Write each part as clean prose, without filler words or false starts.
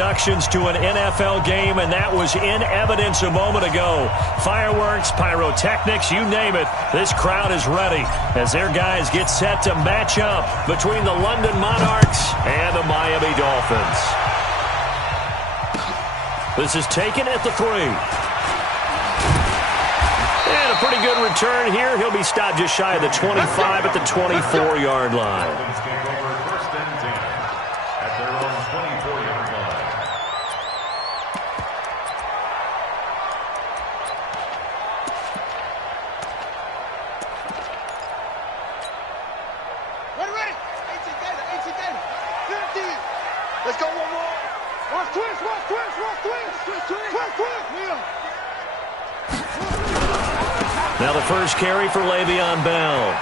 introductions to an NFL game, and that was in evidence a moment ago. Fireworks, pyrotechnics, you name it. This crowd is ready as their guys get set to match up between the London Monarchs and the Miami Dolphins. This is taken at the 3. And a pretty good return here. He'll be stopped just shy of the 25 at the 24-yard line. Let's go one more. Watch twist. Now the first carry for Le'Veon Bell.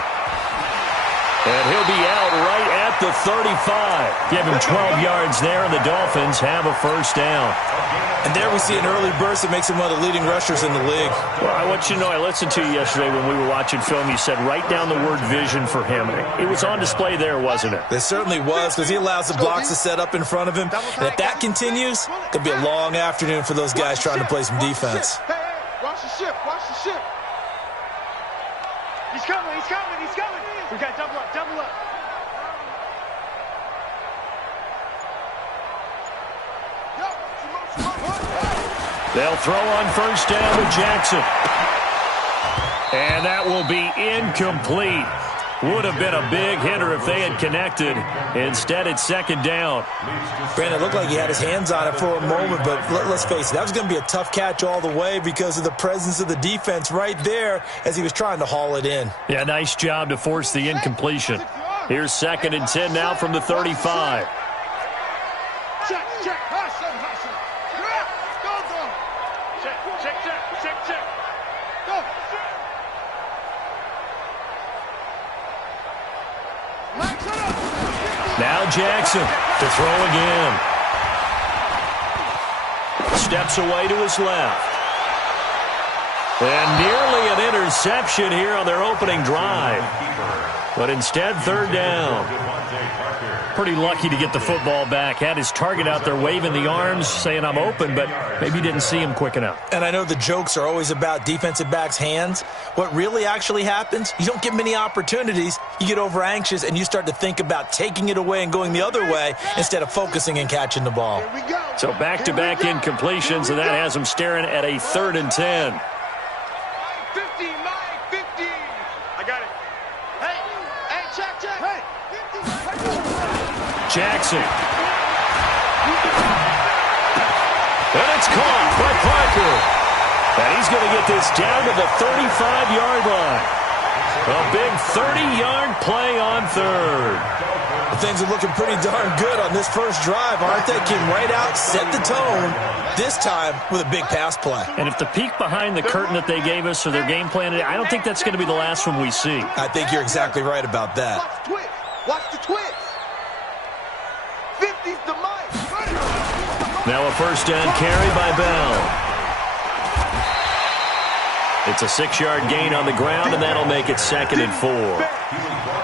And he'll be out right at the 35. Give him 12 yards there, and the Dolphins have a first down. And there we see an early burst that makes him one of the leading rushers in the league. Well, I want you to know, I listened to you yesterday when we were watching film. You said write down the word vision for him. It was on display there, wasn't it? It certainly was, because he allows the blocks to set up in front of him. And if that continues, it'll be a long afternoon for those guys trying to play some defense. Hey, watch the ship. He's coming. We got double up. They'll throw on first down with Jackson. And that will be incomplete. Would have been a big hitter if they had connected. Instead, it's second down. Brandon, it looked like he had his hands on it for a moment, but let's face it, that was going to be a tough catch all the way because of the presence of the defense right there as he was trying to haul it in. Yeah, nice job to force the incompletion. Here's 2nd and 10 now from the 35. Check. Go. Now Jackson to throw again. Steps away to his left. And nearly an interception here on their opening drive. But instead, third down. Pretty lucky to get the football back. Had his target out there waving the arms, saying I'm open, but maybe didn't see him quick enough. And I know the jokes are always about defensive backs' hands. What really actually happens, you don't get many opportunities. You get over anxious, and you start to think about taking it away and going the other way instead of focusing and catching the ball. So back-to-back incompletions, and that has him staring at a 3rd and 10. 15. I got it. Hey, check. Hey. Jackson. And it's caught by Parker. And he's going to get this down to the 35-yard line. A big 30-yard play on 3rd. Things are looking pretty darn good on this first drive, aren't they? Came right out, set the tone, this time with a big pass play. And if the peek behind the curtain that they gave us or their game plan, I don't think that's going to be the last one we see. I think you're exactly right about that. Watch the twist. 50's the mic. Now a first down carry by Bell. It's a 6-yard gain on the ground, and that'll make it 2nd and 4.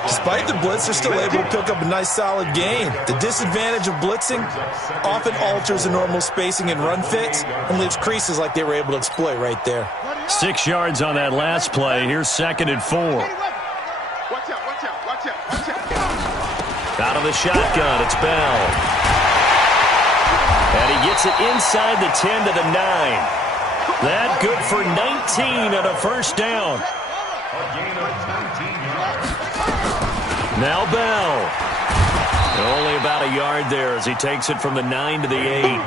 Despite the blitz, they're still able to pick up a nice solid gain. The disadvantage of blitzing often alters the normal spacing and run fits and leaves creases like they were able to exploit right there. 6 yards on that last play. Here's 2nd and 4. Watch out. Out of the shotgun, it's Bell. And he gets it inside the 10 to the 9. That good for 19 and a first down. Now Bell. Only about a yard there as he takes it from the 9 to the 8.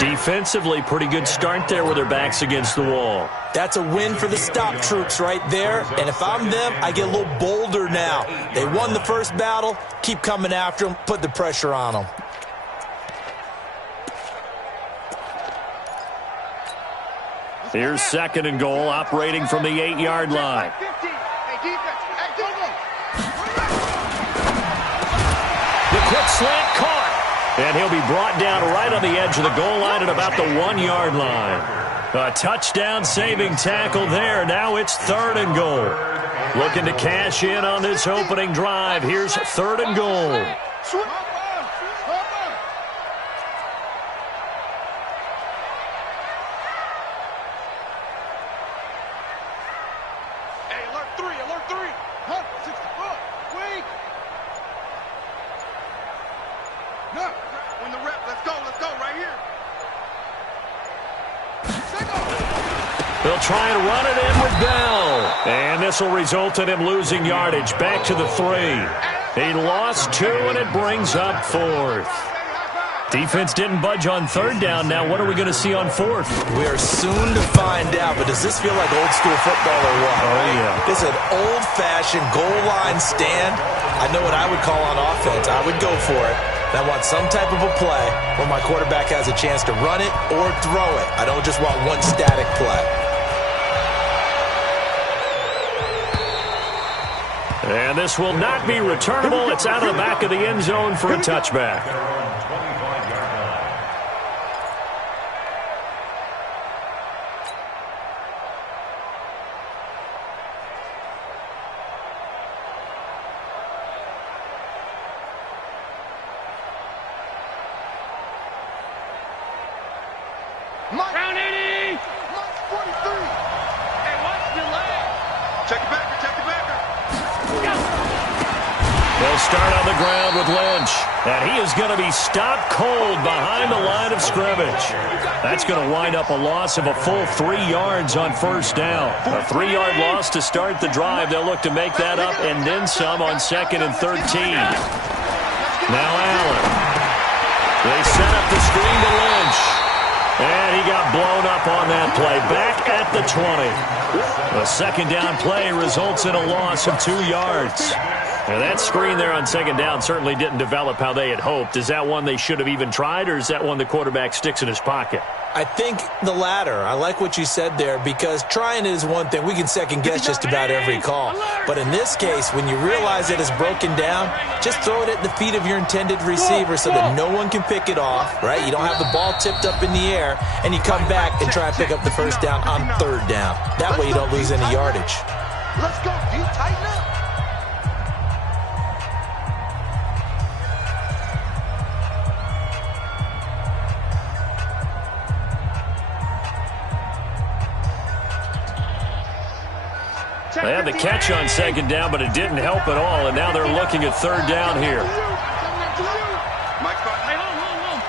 Defensively, pretty good start there with their backs against the wall. That's a win for the stop troops right there. And if I'm them, I get a little bolder now. They won the first battle. Keep coming after them. Put the pressure on them. Here's 2nd and goal, operating from the 8-yard line. The quick slant caught. And he'll be brought down right on the edge of the goal line at about the 1-yard line. A touchdown saving tackle there. Now it's 3rd and goal. Looking to cash in on this opening drive. Here's 3rd and goal. three. Alert three. Huh? 64. Weak. No. Win the rep. Let's go. Let's go. Right here. They'll try and run it in with Bell. And this will result in him losing yardage. Back to the 3. He lost 2, and it brings up 4th. Defense didn't budge on 3rd down. Now what are we going to see on 4th? We are soon to find out, but does this feel like old school football or what? Oh, yeah. It's an old-fashioned goal line stand. I know what I would call on offense. I would go for it. I want some type of a play where my quarterback has a chance to run it or throw it. I don't just want one static play. And this will not be returnable. It's out of the back of the end zone for a touchback. Round 80. 43. Hey, watch the leg. Check it back. Check it back. They'll start on the ground with Lynch. And he is going to be stopped cold behind the line of scrimmage. That's going to wind up a loss of a full 3 yards on 1st down. A 3-yard loss to start the drive. They'll look to make that up and then some on 2nd and 13. Now Allen. They set up the screen to Lynch. And he got blown up on that play. Back at the 20. A 2nd down play results in a loss of 2 yards. Now that screen there on 2nd down certainly didn't develop how they had hoped. Is that one they should have even tried, or is that one the quarterback sticks in his pocket? I think the latter. I like what you said there, because trying it is one thing. We can second-guess just about every call. But in this case, when you realize it is broken down, just throw it at the feet of your intended receiver so that no one can pick it off, right? You don't have the ball tipped up in the air, and you come back and try and pick up the 1st down on 3rd down. That way you don't lose any yardage. Let's go, D. Tighten up. They had the catch on 2nd down, but it didn't help at all, and now they're looking at 3rd down here. Mike, hey, hold.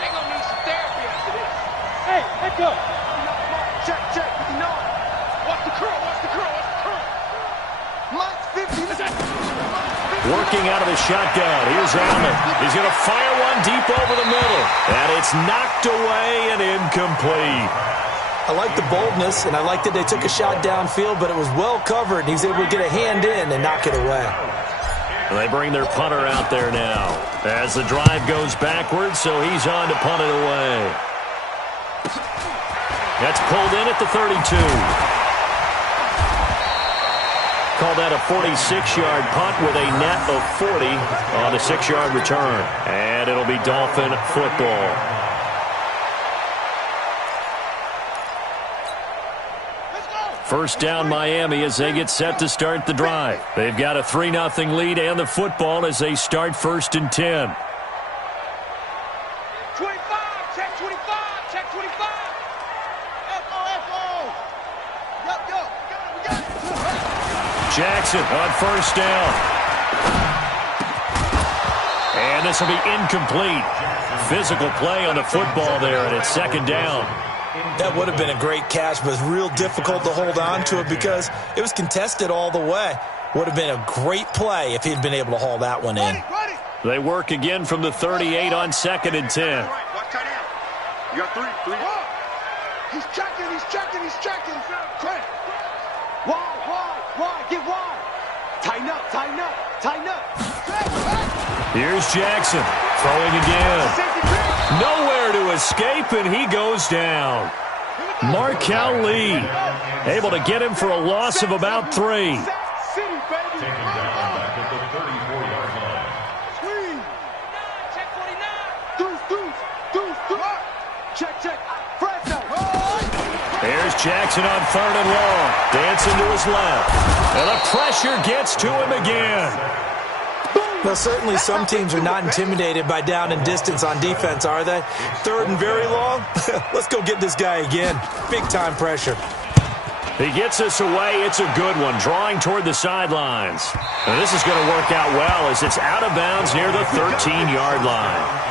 They're going to need some therapy after this. Hey, let's go. Check, 59. Watch the curl. Mike's 50. Working out of the shotgun. Here's Allen. He's going to fire one deep over the middle, and it's knocked away and incomplete. I like the boldness, and I like that they took a shot downfield, but it was well covered, and he was able to get a hand in and knock it away. They bring their punter out there now as the drive goes backwards, so he's on to punt it away. That's pulled in at the 32. Call that a 46-yard punt with a net of 40 on a 6-yard return. And it'll be Dolphin football. First down Miami as they get set to start the drive. They've got a 3-0 lead and the football as they start 1st and 10. 25, check 25, check 25. F-O. Go. We got it. Jackson on 1st down. And this will be incomplete. Physical play on the football there, and it's 2nd down. That would have been a great catch, but it's real difficult to hold on to it because it was contested all the way. Would have been a great play if he'd been able to haul that one in. They work again from the 38 on 2nd and 10. Watch tight end. You got 3. He's checking. Craig. Wide. Get wide. Tighten up. Here's Jackson throwing again. Nowhere to escape, and he goes down. Markel Lee able to get him for a loss of about 3. There's Jackson on 3rd and long. Dancing to his left. And the pressure gets to him again. Well, certainly some teams are not intimidated by down and distance on defense, are they? 3rd and very long? Let's go get this guy again. Big-time pressure. He gets us away. It's a good one, drawing toward the sidelines. And this is going to work out well as it's out of bounds near the 13-yard line.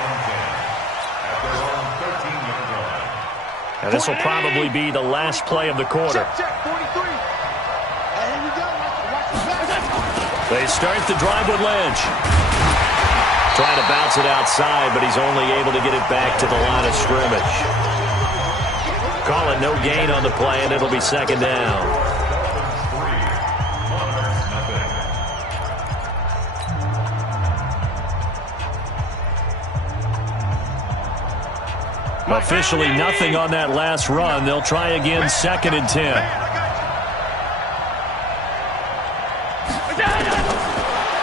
And this will probably be the last play of the quarter. They start the drive with Lynch. Trying to bounce it outside, but he's only able to get it back to the line of scrimmage. Call it no gain on the play, and it'll be second down. Officially nothing on that last run. They'll try again, 2nd and 10.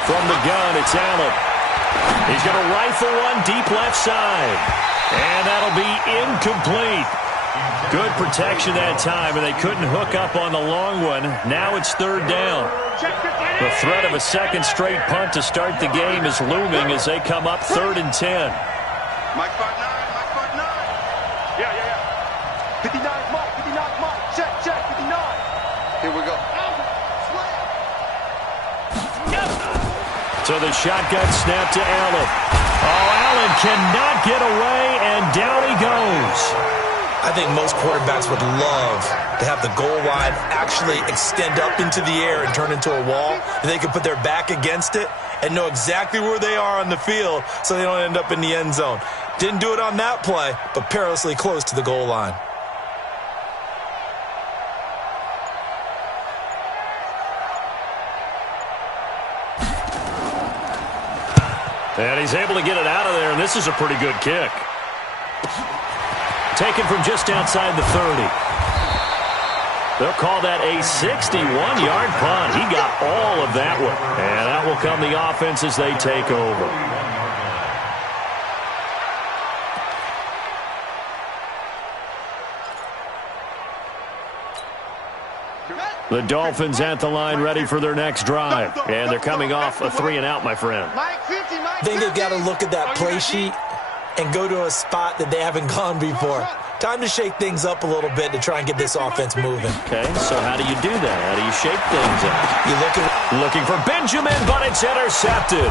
From the gun, it's Allen. He's going to rifle one deep left side. And that'll be incomplete. Good protection that time, and they couldn't hook up on the long one. Now it's 3rd down. The threat of a second straight punt to start the game is looming as they come up 3rd and 10. Mike Part 9, Mike Part 9. Yeah. 59 Mike, 59 Mike. Check, 59. Here we go. So the shotgun snap to Allen. Oh, Allen cannot get away, and down he goes. I think most quarterbacks would love to have the goal line actually extend up into the air and turn into a wall, and they can put their back against it and know exactly where they are on the field so they don't end up in the end zone. Didn't do it on that play, but perilously close to the goal line. And he's able to get it out of there, and this is a pretty good kick. Taken from just outside the 30. They'll call that a 61-yard punt. He got all of that one. And that will come the offense as they take over. The Dolphins at the line ready for their next drive. And they're coming off a 3-and-out, my friend. I think they've got to look at that play sheet and go to a spot that they haven't gone before. Time to shake things up a little bit to try and get this offense moving. Okay, so how do you do that? How do you shake things up? You looking for Benjamin, but it's intercepted.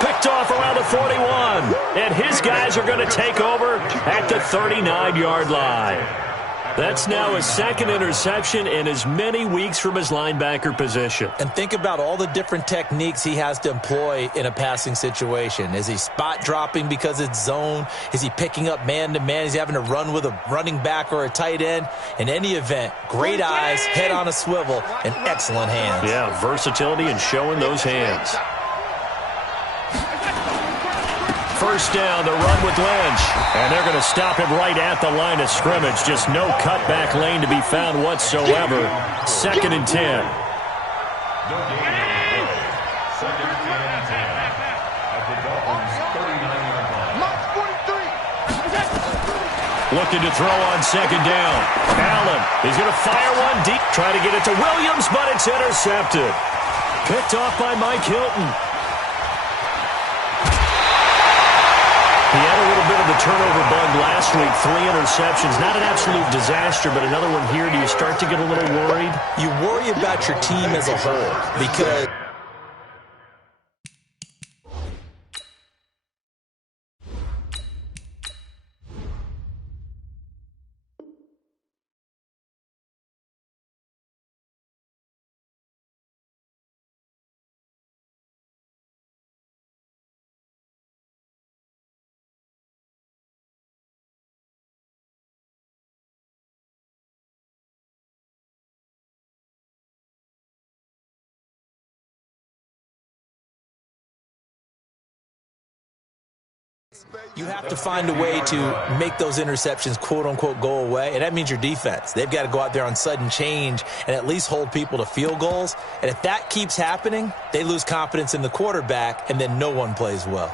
Picked off around the 41. And his guys are going to take over at the 39-yard line. That's now his 2nd interception in as many weeks from his linebacker position. And think about all the different techniques he has to employ in a passing situation. Is he spot dropping because it's zone? Is he picking up man-to-man? Is he having to run with a running back or a tight end? In any event, great eyes, head on a swivel, and excellent hands. Yeah, versatility and showing those hands. First down, the run with Lynch. And they're going to stop him right at the line of scrimmage. Just no cutback lane to be found whatsoever. 2nd and 10. Looking to throw on 2nd down. Allen, he's going to fire one deep. Try to get it to Williams, but it's intercepted. Picked off by Mike Hilton. He had a little bit of the turnover bug last week, 3 interceptions. Not an absolute disaster, but another one here. Do you start to get a little worried? You worry about your team as a whole because you have to find a way to make those interceptions, quote-unquote, go away, and that means your defense. They've got to go out there on sudden change and at least hold people to field goals. And if that keeps happening, they lose confidence in the quarterback, and then no one plays well.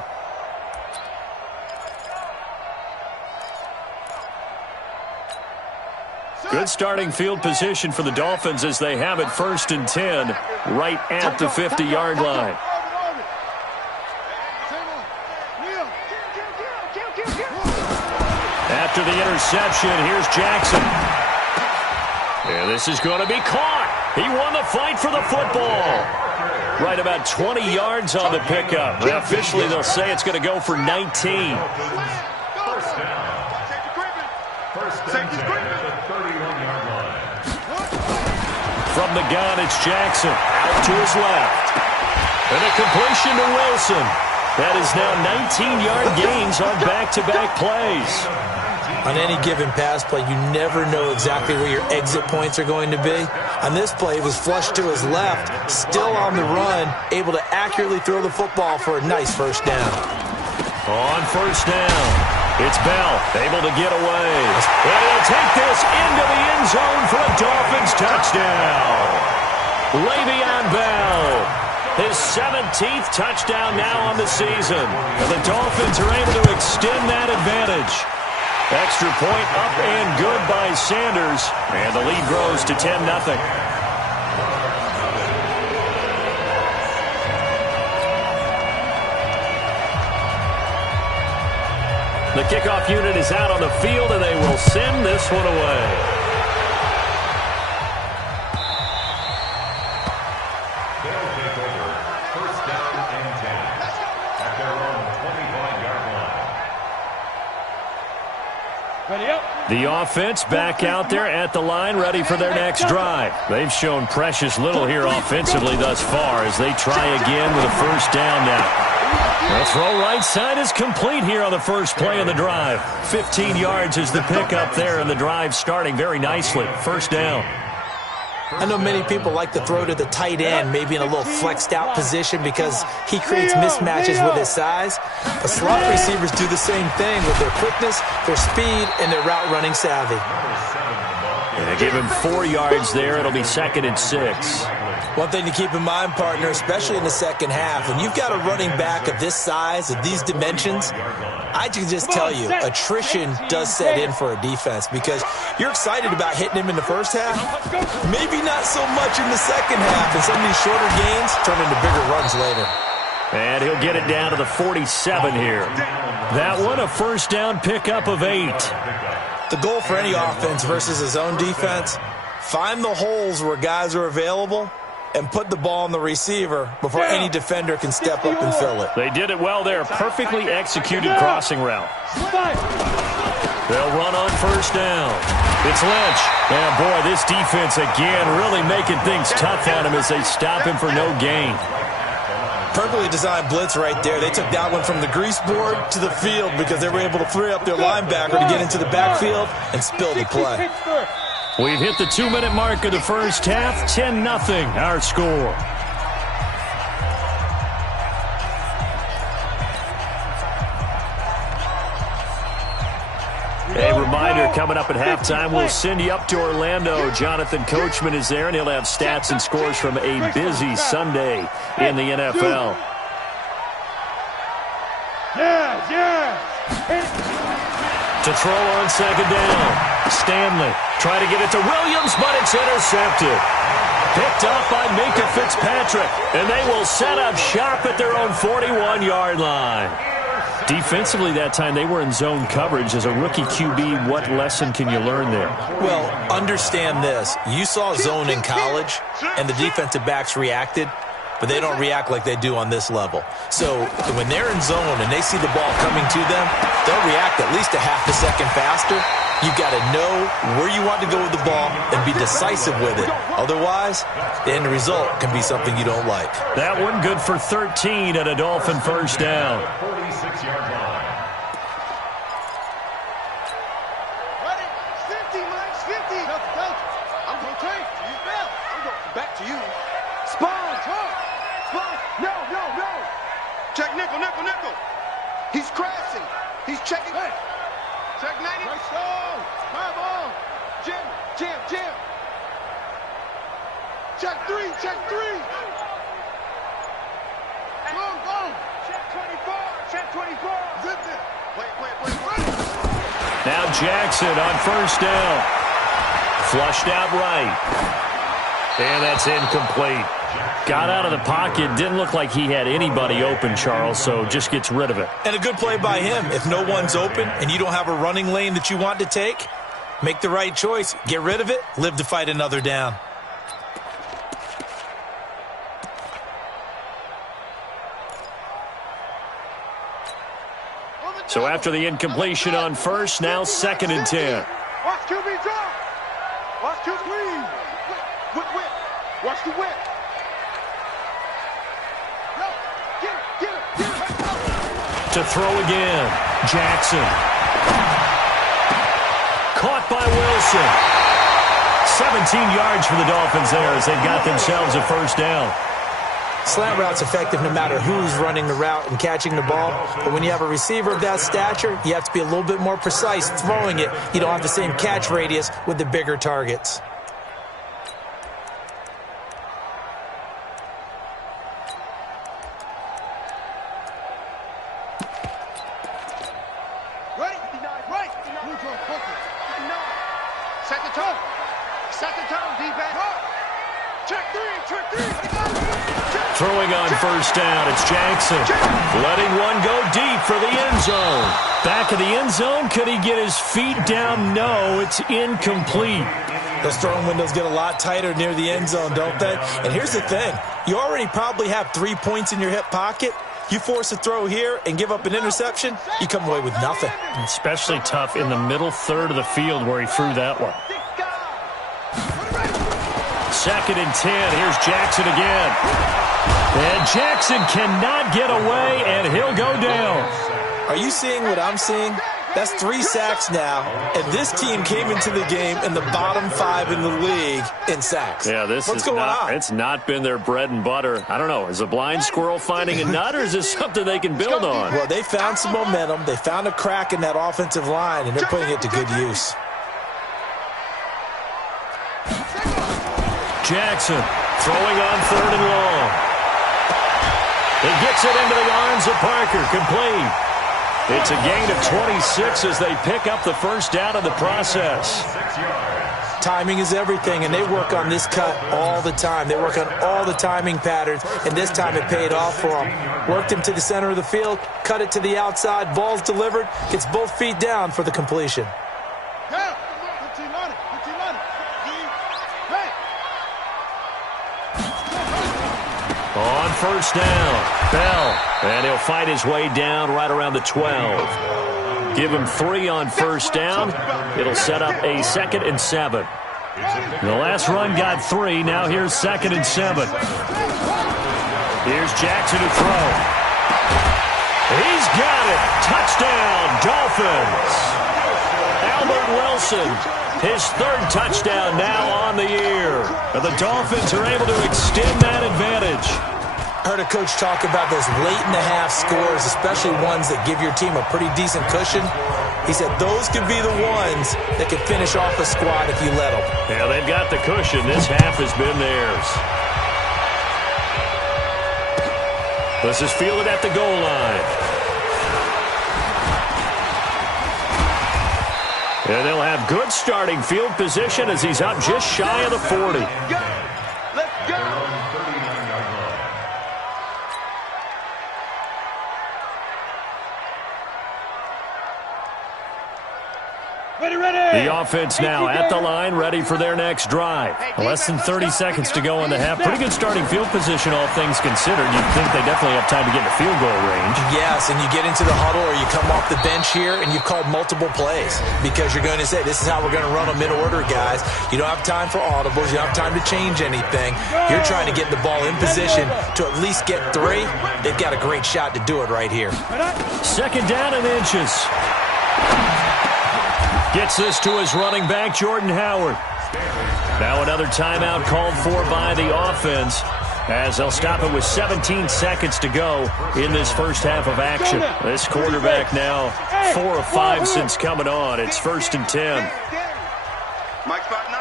Good starting field position for the Dolphins as they have it 1st and 10 right at the 50-yard line. After the interception, here's Jackson. And this is going to be caught. He won the fight for the football. Right about 20 yards on the pickup. Now, officially, they'll say it's going to go for 19. From the gun, it's Jackson. Out to his left. And a completion to Wilson. That is now 19-yard gains on back-to-back plays. On any given pass play, you never know exactly where your exit points are going to be. On this play, it was flushed to his left, still on the run, able to accurately throw the football for a nice first down. On first down, it's Bell, able to get away. And he'll take this into the end zone for a Dolphins touchdown. Le'Veon Bell. His 17th touchdown now on the season. And the Dolphins are able to extend that advantage. Extra point up and good by Sanders. And the lead grows to 10-0. The kickoff unit is out on the field, and they will send this one away. The offense back out there at the line, ready for their next drive. They've shown precious little here offensively thus far as they try again with a first down now. The throw right side is complete here on the first play of the drive. 15 yards is the pickup there, and the drive starting very nicely. First down. I know many people like to throw to the tight end, maybe in a little flexed out position because he creates mismatches with his size. But slot receivers do the same thing with their quickness, their speed, and their route running savvy. And they give him 4 yards there. It'll be 2nd and 6. One thing to keep in mind, partner, especially in the second half, when you've got a running back of this size, of these dimensions, I can just tell you, attrition does set in for a defense because you're excited about hitting him in the first half, maybe not so much in the second half, and some of these shorter gains turn into bigger runs later. And he'll get it down to the 47 here. That one, a first down pickup of 8. The goal for any offense versus his own defense, find the holes where guys are available and put the ball on the receiver before any defender can step up and fill it. They did it well there. Perfectly executed crossing route. They'll run on first down. It's Lynch. And boy, this defense again really making things tough on him as they stop him for no gain. Perfectly designed blitz right there. They took that one from the grease board to the field because they were able to free up their linebacker to get into the backfield and spill the play. We've hit the 2-minute mark of the first half. 10-0 our score. A reminder, coming up at halftime, we'll send you up to Orlando. Jonathan Coachman is there, and he'll have stats and scores from a busy Sunday in the NFL. To throw on second down. Stanley trying to get it to Williams, but it's intercepted. Picked up by Minka Fitzpatrick, and they will set up shop at their own 41-yard line. Defensively that time, they were in zone coverage. As a rookie QB, what lesson can you learn there? Well, understand this. You saw zone in college, and the defensive backs reacted, but they don't react like they do on this level. So when they're in zone and they see the ball coming to them, they'll react at least a half a second faster. You've got to know where you want to go with the ball and be decisive with it. Otherwise, the end result can be something you don't like. That one good for 13 at a Dolphin first down. 46-yard line. Ready? 50, Mike, 50. Coach, I'm going to take you. I'm going back to you. Spawn, come. Spawn. No. Check nickel. He's crashing. He's checking. Hey. Check 90. Right strong. Come on. Jim. Check three. Go. Check 24. Zip it. Wait. Now Jackson on first down. Flushed out right. And that's incomplete. Got out of the pocket. Didn't look like he had anybody open, Charles, so just gets rid of it. And a good play by him. If no one's open and you don't have a running lane that you want to take, Make the right choice. Get rid of it. Live to fight another down. So after the incompletion on first, now 2nd and 10. Watch QB drop. Watch QB. Whip. Watch the whip. Yo, get it. To throw again. Jackson. Caught by Wilson. 17 yards for the Dolphins there as they've got themselves a first down. Slant route's effective no matter who's running the route and catching the ball. But when you have a receiver of that stature, you have to be a little bit more precise throwing it. You don't have the same catch radius with the bigger targets. Right. Set the tone. D-back. Check three. Throwing on first down, it's Jackson. Letting one go deep for the end zone. Back of the end zone, could he get his feet down? No, it's incomplete. Those throwing windows get a lot tighter near the end zone, don't they? And here's the thing. You already probably have 3 points in your hip pocket. You force a throw here and give up an interception, you come away with nothing. Especially tough in the middle third of the field where he threw that one. 2nd and 10. Here's Jackson again. And Jackson cannot get away, and he'll go down. Are you seeing what I'm seeing? That's 3 sacks now, and this team came into the game in the bottom 5 in the league in sacks. Yeah, What's going on? It's not been their bread and butter. I don't know. Is a blind squirrel finding a nut, or is this something they can build on? Well, they found some momentum. They found a crack in that offensive line, and they're putting it to good use. Jackson throwing on 3rd and long. He gets it into the arms of Parker. Complete. It's a gain of 26 as they pick up the first down in the process. Timing is everything, and they work on this cut all the time. They work on all the timing patterns, and this time it paid off for them. Worked him to the center of the field, cut it to the outside, ball's delivered, gets both feet down for the completion. On first down, Bell, and he'll fight his way down right around the 12. Give him 3 on first down. It'll set up a 2nd and 7. The last run got 3. Now here's 2nd and 7. Here's Jackson to throw. He's got it. Touchdown, Dolphins. Albert Wilson, his 3rd touchdown now on the year. And the Dolphins are able to extend that advantage. Heard a coach talk about those late-in-the-half scores, especially ones that give your team a pretty decent cushion. He said those could be the ones that could finish off a squad if you let them. Yeah, they've got the cushion. This half has been theirs. This is fielded at the goal line. And they'll have good starting field position as he's up just shy of the 40. Let's go. The offense now at the line, ready for their next drive. Less than 30 seconds to go in the half. Pretty good starting field position, all things considered. You'd think they definitely have time to get in the field goal range. Yes, and you get into the huddle or you come off the bench here and you've called multiple plays because you're going to say, this is how we're going to run them in order, guys. You don't have time for audibles. You don't have time to change anything. You're trying to get the ball in position to at least get 3. They've got a great shot to do it right here. 2nd down and inches. Gets this to his running back, Jordan Howard. Now another timeout called for by the offense as they'll stop it with 17 seconds to go in this first half of action. This quarterback now 4 of 5 since coming on. It's 1st and 10. Mike spot 9.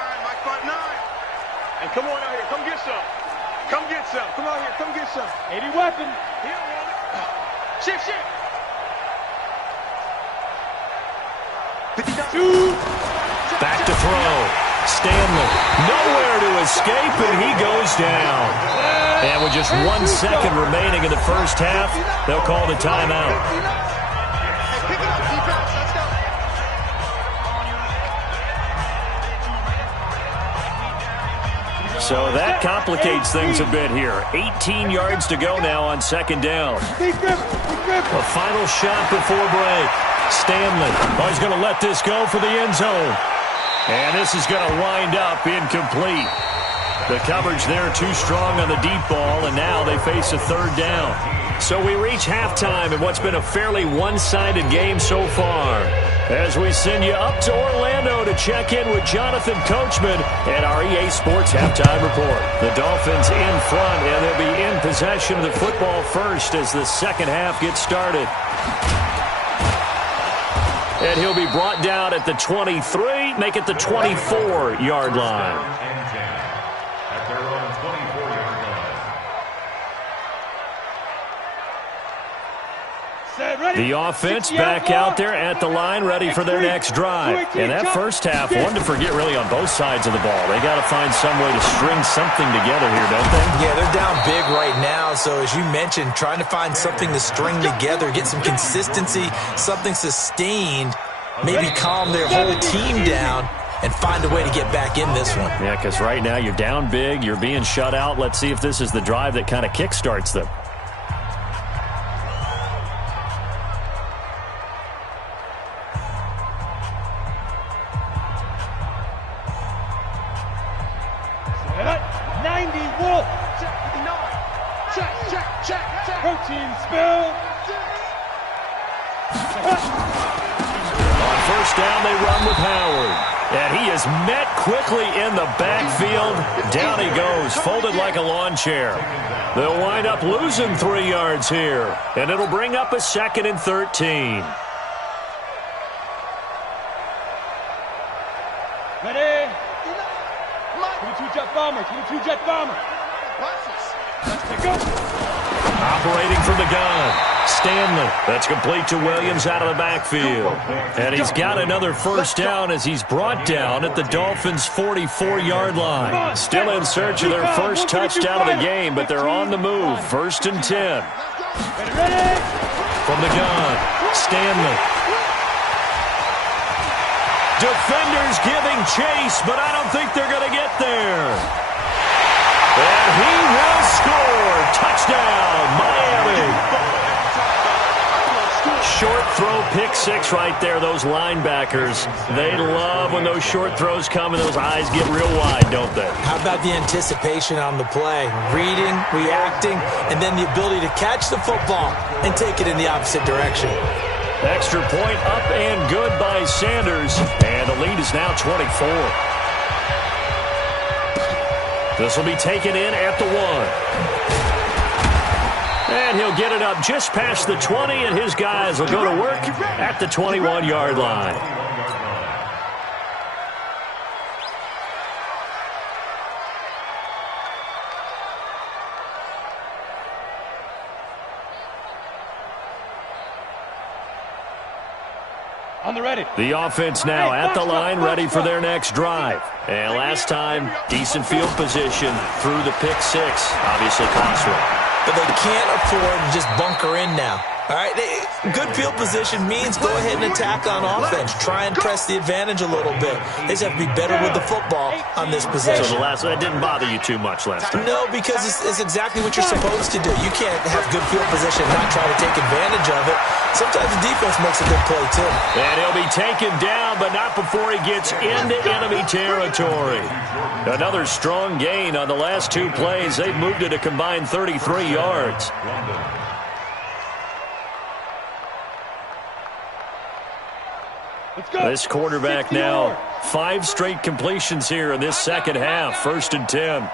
And come on out here. Come get some. Come out here. Come get some. 80 weapon. He don't want it. Shift. Back to throw. Stanley nowhere to escape, and he goes down. And with just 1 second remaining in the first half, they'll call the timeout. So that complicates things a bit here. 18 yards to go now on second down. A final shot before break. Stanley. Oh, he's going to let this go for the end zone. And this is going to wind up incomplete. The coverage there too strong on the deep ball, and now they face a third down. So we reach halftime in what's been a fairly one-sided game so far. As we send you up to Orlando to check in with Jonathan Coachman and our EA Sports Halftime Report. The Dolphins in front, and they'll be in possession of the football first as the second half gets started. And he'll be brought down at the 23, make it the 24-yard line. The offense back out there at the line, ready for their next drive. And that first half, one to forget really on both sides of the ball. They got to find some way to string something together here, don't they? Yeah, they're down big right now. So as you mentioned, trying to find something to string together, get some consistency, something sustained, maybe calm their whole team down and find a way to get back in this one. Yeah, because right now you're down big, you're being shut out. Let's see if this is the drive that kind of kickstarts them. Down they run with Howard. And he is met quickly in the backfield. Down he goes, folded like a lawn chair. They'll wind up losing 3 yards here. And it'll bring up a 2nd and 13. Ready? 22-jet bomber, 22-jet bomber. Let's go. Operating from the gun. Stanley. That's complete to Williams out of the backfield. And he's got another first down as he's brought down at the Dolphins' 44-yard line. Still in search of their first touchdown of the game, but they're on the move. 1st and 10. From the gun, Stanley. Defenders giving chase, but I don't think they're going to get there. And he will score. Touchdown, Miami. Short throw, pick 6 right there. Those linebackers, they love when those short throws come and those eyes get real wide, don't they? How about the anticipation on the play? Reading, reacting, and then the ability to catch the football and take it in the opposite direction. Extra point up and good by Sanders. And the lead is now 24. This will be taken in at the 1. And he'll get it up just past the 20, and his guys will go to work at the 21-yard line. On the ready. The offense now at the line, ready for their next drive. And last time, decent field position through the pick 6. Obviously costly. But they can't afford to just bunker in now. All right, good field position means go ahead and attack on offense. Try and press the advantage a little bit. They just have to be better with the football on this possession. So the last one, that didn't bother you too much last time? No, because it's exactly what you're supposed to do. You can't have good field position and not try to take advantage of it. Sometimes the defense makes a good play, too. And he'll be taken down, but not before he gets into enemy territory. Another strong gain on the last 2 plays. They've moved it a combined 33 yards. This quarterback now, 5 straight completions here in this second half. 1st and 10.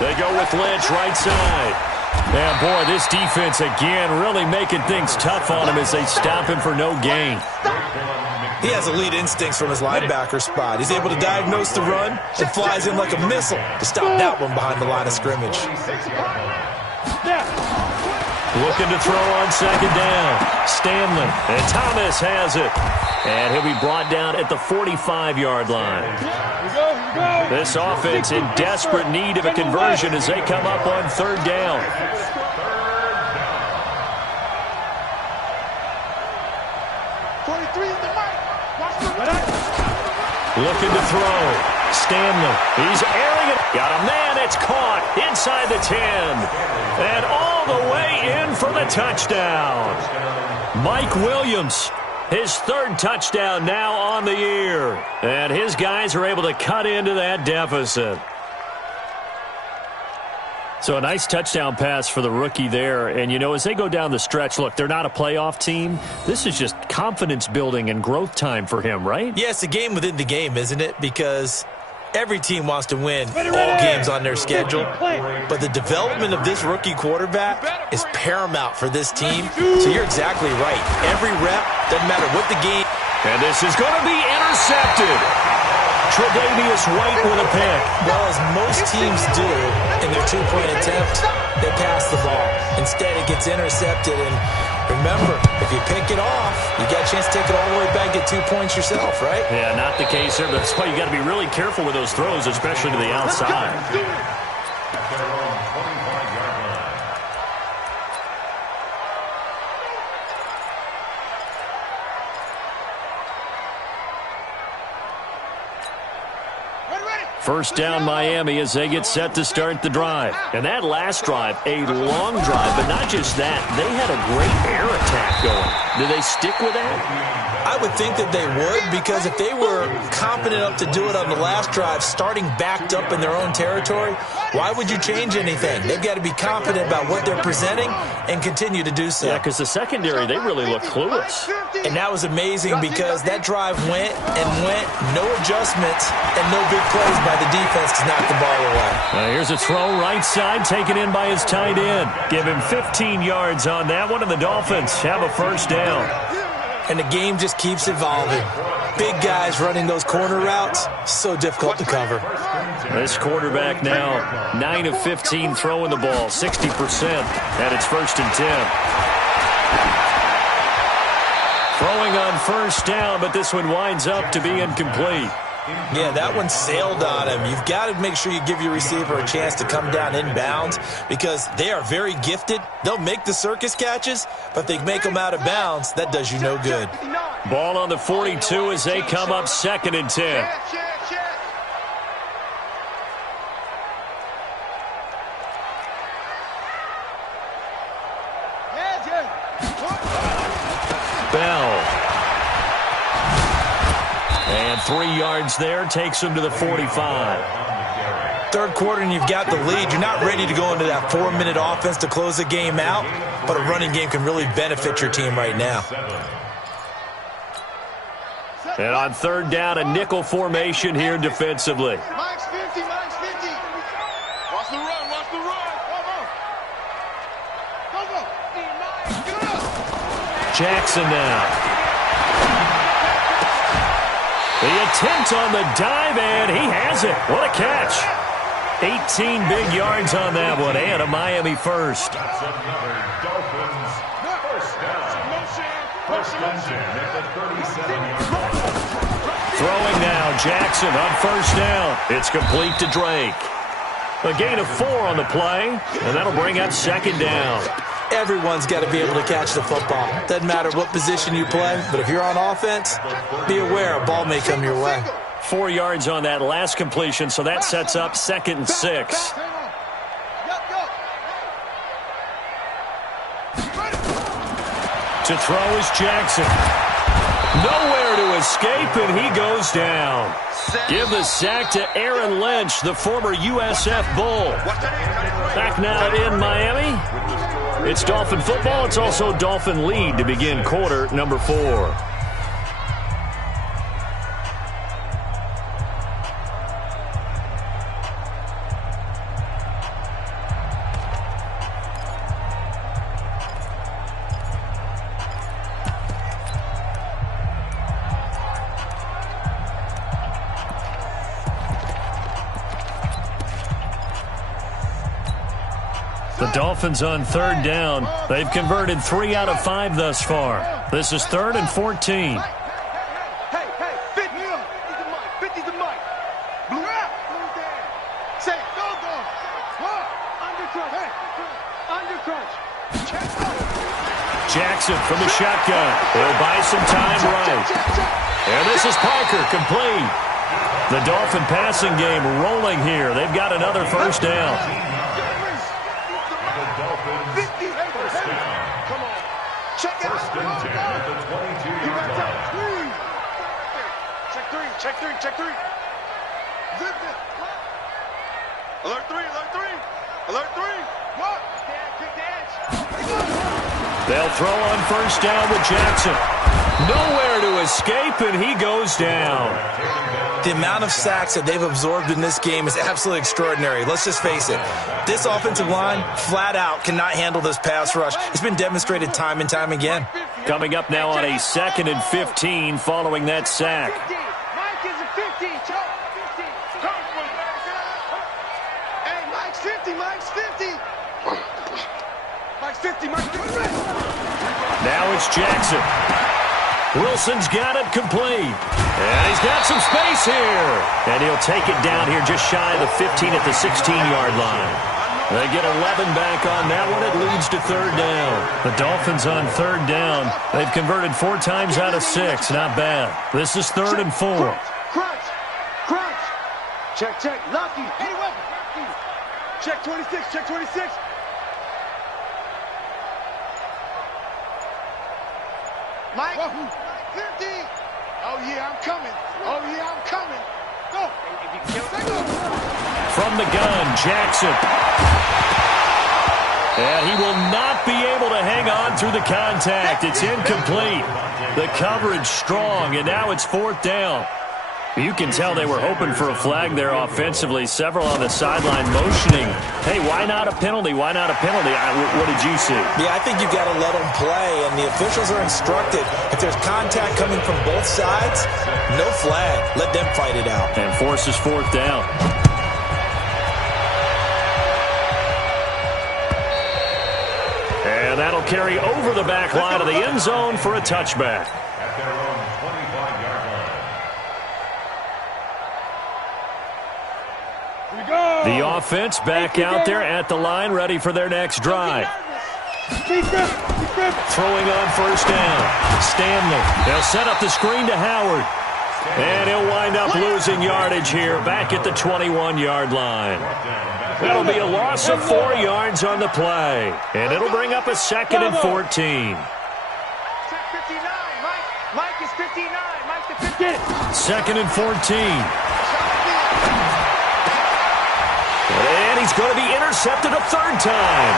They go with Lynch right side. And boy, this defense again really making things tough on him as they stop him for no gain. He has elite instincts from his linebacker spot. He's able to diagnose the run and flies in like a missile to stop that one behind the line of scrimmage. Looking to throw on second down. Stanley. And Thomas has it. And he'll be brought down at the 45-yard line. This offense in desperate need of a conversion as they come up on 3rd down. Looking to throw. Stanley. He's airing it. Got a man. It's caught inside the 10. And all the way in for the touchdown. Mike Williams. His third touchdown now on the year. And his guys are able to cut into that deficit. So a nice touchdown pass for the rookie there. And, you know, as they go down the stretch, look, they're not a playoff team. This is just confidence building and growth time for him, right? Yeah, it's a game within the game, isn't it? Because every team wants to win all games on their schedule. But the development of this rookie quarterback is paramount for this team. So you're exactly right. Every rep, doesn't matter what the game. And this is going to be intercepted. Tre'Davious White with a pick. Well, as most teams do in their two-point attempt, they pass the ball. Instead, it gets intercepted. And remember, if you pick it off, you got a chance to take it all the way back, get 2 points yourself, right? Yeah, not the case here. That's why you got to be really careful with those throws, especially to the outside. First down Miami as they get set to start the drive. And that last drive, a long drive, but not just that. They had a great air attack going. Do they stick with that? I would think that they would, because if they were confident enough to do it on the last drive, starting backed up in their own territory, why would you change anything? They've got to be confident about what they're presenting and continue to do so. Yeah, because the secondary, they really look clueless. And that was amazing because that drive went and went, no adjustments and no big plays by the defense to knock the ball away. Here's a throw right side, taken in by his tight end. Give him 15 yards on that one, and the Dolphins have a first down. And the game just keeps evolving. Big guys running those corner routes, so difficult to cover. This quarterback now, 9 of 15 throwing the ball, 60%, and it's 1st and 10. Throwing on first down, but this one winds up to be incomplete. Yeah, that one sailed on him. You've got to make sure you give your receiver a chance to come down inbounds because they are very gifted. They'll make the circus catches, but they make them out of bounds. That does you no good. Ball on the 42 as they come up 2nd and 10. Bell. And 3 yards there, takes him to the 45. Third quarter and you've got the lead. You're not ready to go into that 4-minute offense to close the game out, but a running game can really benefit your team right now. And on 3rd down, a nickel formation here defensively. Mike's 50, Mike's 50. Watch the run, watch the run. Go, go. Get up. Jackson now. The attempt on the dive, and he has it. What a catch. 18 big yards on that one, and a Miami first. Throwing now, Jackson on first down. It's complete to Drake. A gain of 4 on the play, and that'll bring up 2nd down. Everyone's got to be able to catch the football. Doesn't matter what position you play, but if you're on offense, be aware a ball may come your way. 4 yards on that last completion, so that sets up 2nd and 6. To throw is Jackson. Nowhere to escape, and he goes down. Give the sack to Aaron Lynch, the former USF Bull. Back now in Miami. It's Dolphin football. It's also Dolphin lead to begin quarter number 4. The Dolphins on 3rd down. They've converted 3 out of 5 thus far. This is 3rd and 14. Hey, 50. 50's the mic. Blue out. Say, go. Under crunch. Hey, under crunch. Jackson from the shotgun. He'll buy some time right. And this is Parker, complete. The Dolphin passing game rolling here. They've got another first down. Come on. Check out. First and 10 at the 22-yard line. Check three. Zip it. Alert three. What? Kick the edge. They'll throw on first down with Jackson. Nowhere to escape, and he goes down. The amount of sacks that they've absorbed in this game is absolutely extraordinary. Let's just face it. This offensive line, flat out, cannot handle this pass rush. It's been demonstrated time and time again. Coming up now on a 2nd and 15 following that sack. Mike is a 50. Hey, Mike's 50. Mike's 50. Now it's Jackson. Wilson's got it complete. And he's got some space here. And he'll take it down here just shy of the 15 at the 16-yard line. They get 11 back on that one. It leads to third down. The Dolphins on third down. They've converted 4 times out of 6. Not bad. This is 3rd and 4. Crunch. Check. Lucky. Anyway. Check 26. Mike, 50. Oh, yeah, I'm coming. Go. From the gun, Jackson. And he will not be able to hang on through the contact. It's incomplete. The coverage strong, and now it's 4th down. You can tell they were hoping for a flag there offensively. Several on the sideline motioning. Hey, why not a penalty? What did you see? Yeah, I think you've got to let them play, and the officials are instructed. If there's contact coming from both sides, no flag. Let them fight it out. And forces 4th down. And that'll carry over the back line of the end zone for a touchback. At their own 25-yard line. The offense back out there at the line, ready for their next drive. Throwing on first down. Stanley. They'll set up the screen to Howard. And he'll wind up losing yardage here back at the 21-yard line. That'll be a loss of 4 yards on the play. And it'll bring up a 2nd and 14. Check 59. Mike is 59. Mike's the 50. 2nd and 14. And he's going to be intercepted a 3rd time.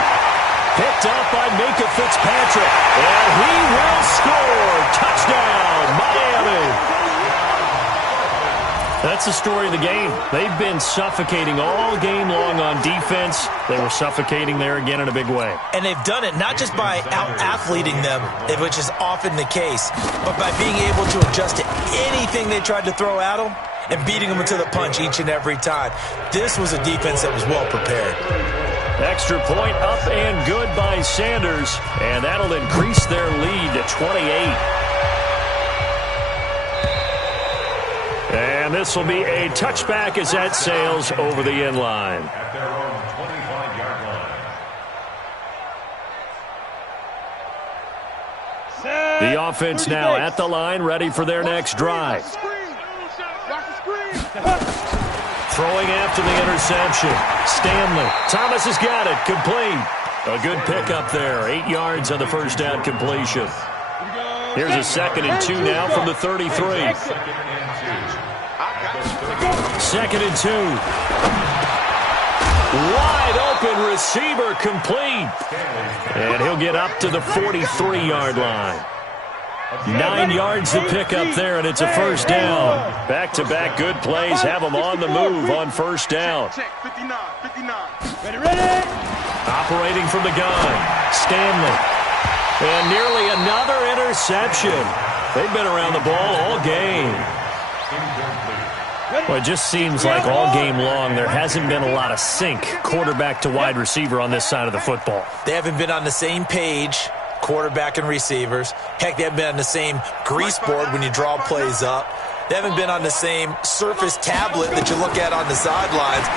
Picked up by Minka Fitzpatrick. And he will score. Touchdown, Miami. That's the story of the game. They've been suffocating all game long on defense. They were suffocating there again in a big way. And they've done it not just by out-athleting them, which is often the case, but by being able to adjust to anything they tried to throw at them and beating them to the punch each and every time. This was a defense that was well prepared. Extra point up and good by Sanders, and that'll increase their lead to 28. And this will be a touchback as that sails over the end line. At their own 25-yard line. The offense now at the line, ready for their next drive. Throwing after the interception. Stanley. Thomas has got it. Complete. A good pickup there. 8 yards on the first down completion. Here's a 2nd and 2 now from the 33. 2nd and 2. Wide open receiver complete. And he'll get up to the 43-yard line. 9 yards to pick up there, and it's a first down. Back-to-back good plays have them on the move on first down. 59. Ready. Operating from the gun. Stanley. And nearly another interception. They've been around the ball all game. Well, it just seems like all game long there hasn't been a lot of sync quarterback to wide receiver on this side of the football. They haven't been on the same page, quarterback and receivers. Heck, they haven't been on the same grease board when you draw plays up. They haven't been on the same surface tablet that you look at on the sidelines.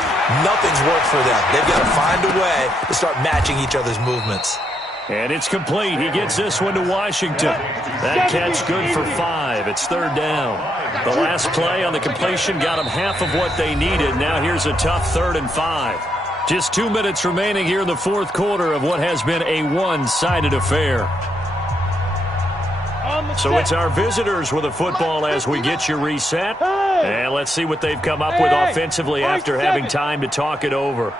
Nothing's worked for them. They've got to find a way to start matching each other's movements. And it's complete. He gets this one to Washington. That catch good for 5. It's third down. The last play on the completion got them half of what they needed. Now here's a tough 3rd and 5. Just 2 minutes remaining here in the fourth quarter of what has been a one-sided affair. So it's our visitors with a football as we get you reset. And let's see what they've come up with offensively after having time to talk it over.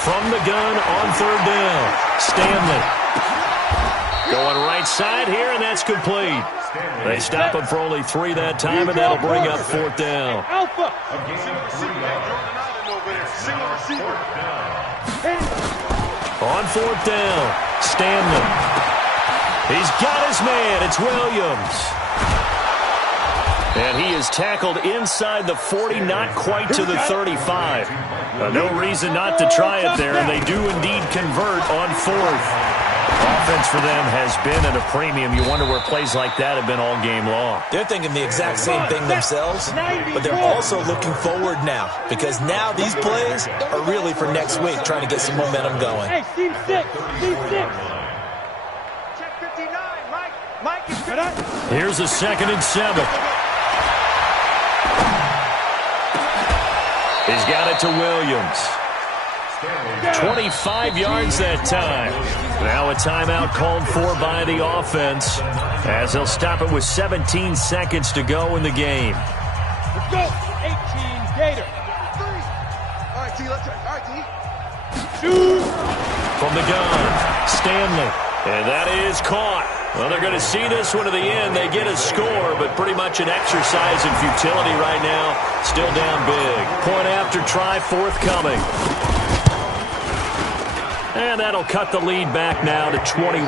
From the gun on third down, Stanley. Going right side here, and that's complete. They stop him for only 3 that time, and that'll bring up fourth down. On fourth down, Stanley. He's got his man. It's Williams. And he is tackled inside the 40, not quite to the 35. No reason not to try it there, and they do indeed convert on fourth. Offense for them has been at a premium. You wonder where plays like that have been all game long. They're thinking the exact same thing themselves, but they're also looking forward now because now these plays are really for next week, trying to get some momentum going. Hey, team 6, team 6. Check 59, Mike is Here's a 2nd and 7. He's got it to Williams. 25 yards that time. Now a timeout called for by the offense as they'll stop it with 17 seconds to go in the game. Let's go. 18 Gator. All right, T, let's go. All right, T. Shoot. From the gun, Stanley. And that is caught. Well, they're going to see this one to the end. They get a score, but pretty much an exercise in futility right now. Still down big. Point after try forthcoming. And that'll cut the lead back now to 21.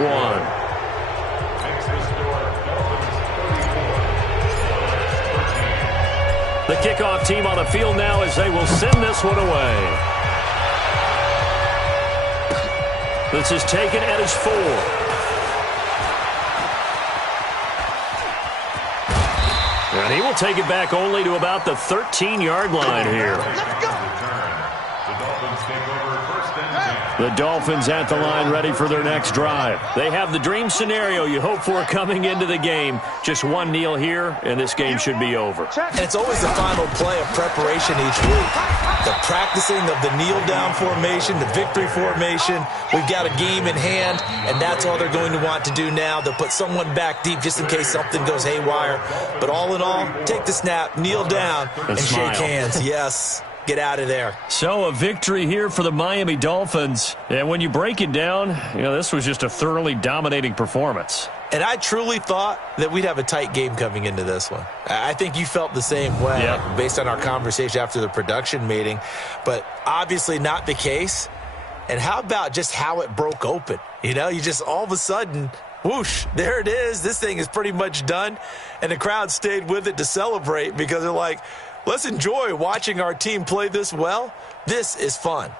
The kickoff team on the field now as they will send this one away. This is taken at his 4. And he will take it back only to about the 13-yard line here. The Dolphins at the line ready for their next drive. They have the dream scenario you hope for coming into the game. Just one kneel here, and this game should be over. And it's always the final play of preparation each week. The practicing of the kneel-down formation, the victory formation. We've got a game in hand, and that's all they're going to want to do now. They'll put someone back deep just in case something goes haywire. But all in all, take the snap, kneel down, and shake hands. Yes. Get out of there. So a victory here for the Miami Dolphins. And when you break it down, this was just a thoroughly dominating performance. And I truly thought that we'd have a tight game coming into this one. I think you felt the same way based on our conversation after the production meeting. But obviously not the case. And how about just how it broke open? You just all of a sudden, whoosh, there it is. This thing is pretty much done. And the crowd stayed with it to celebrate because they're like, let's enjoy watching our team play this well. This is fun.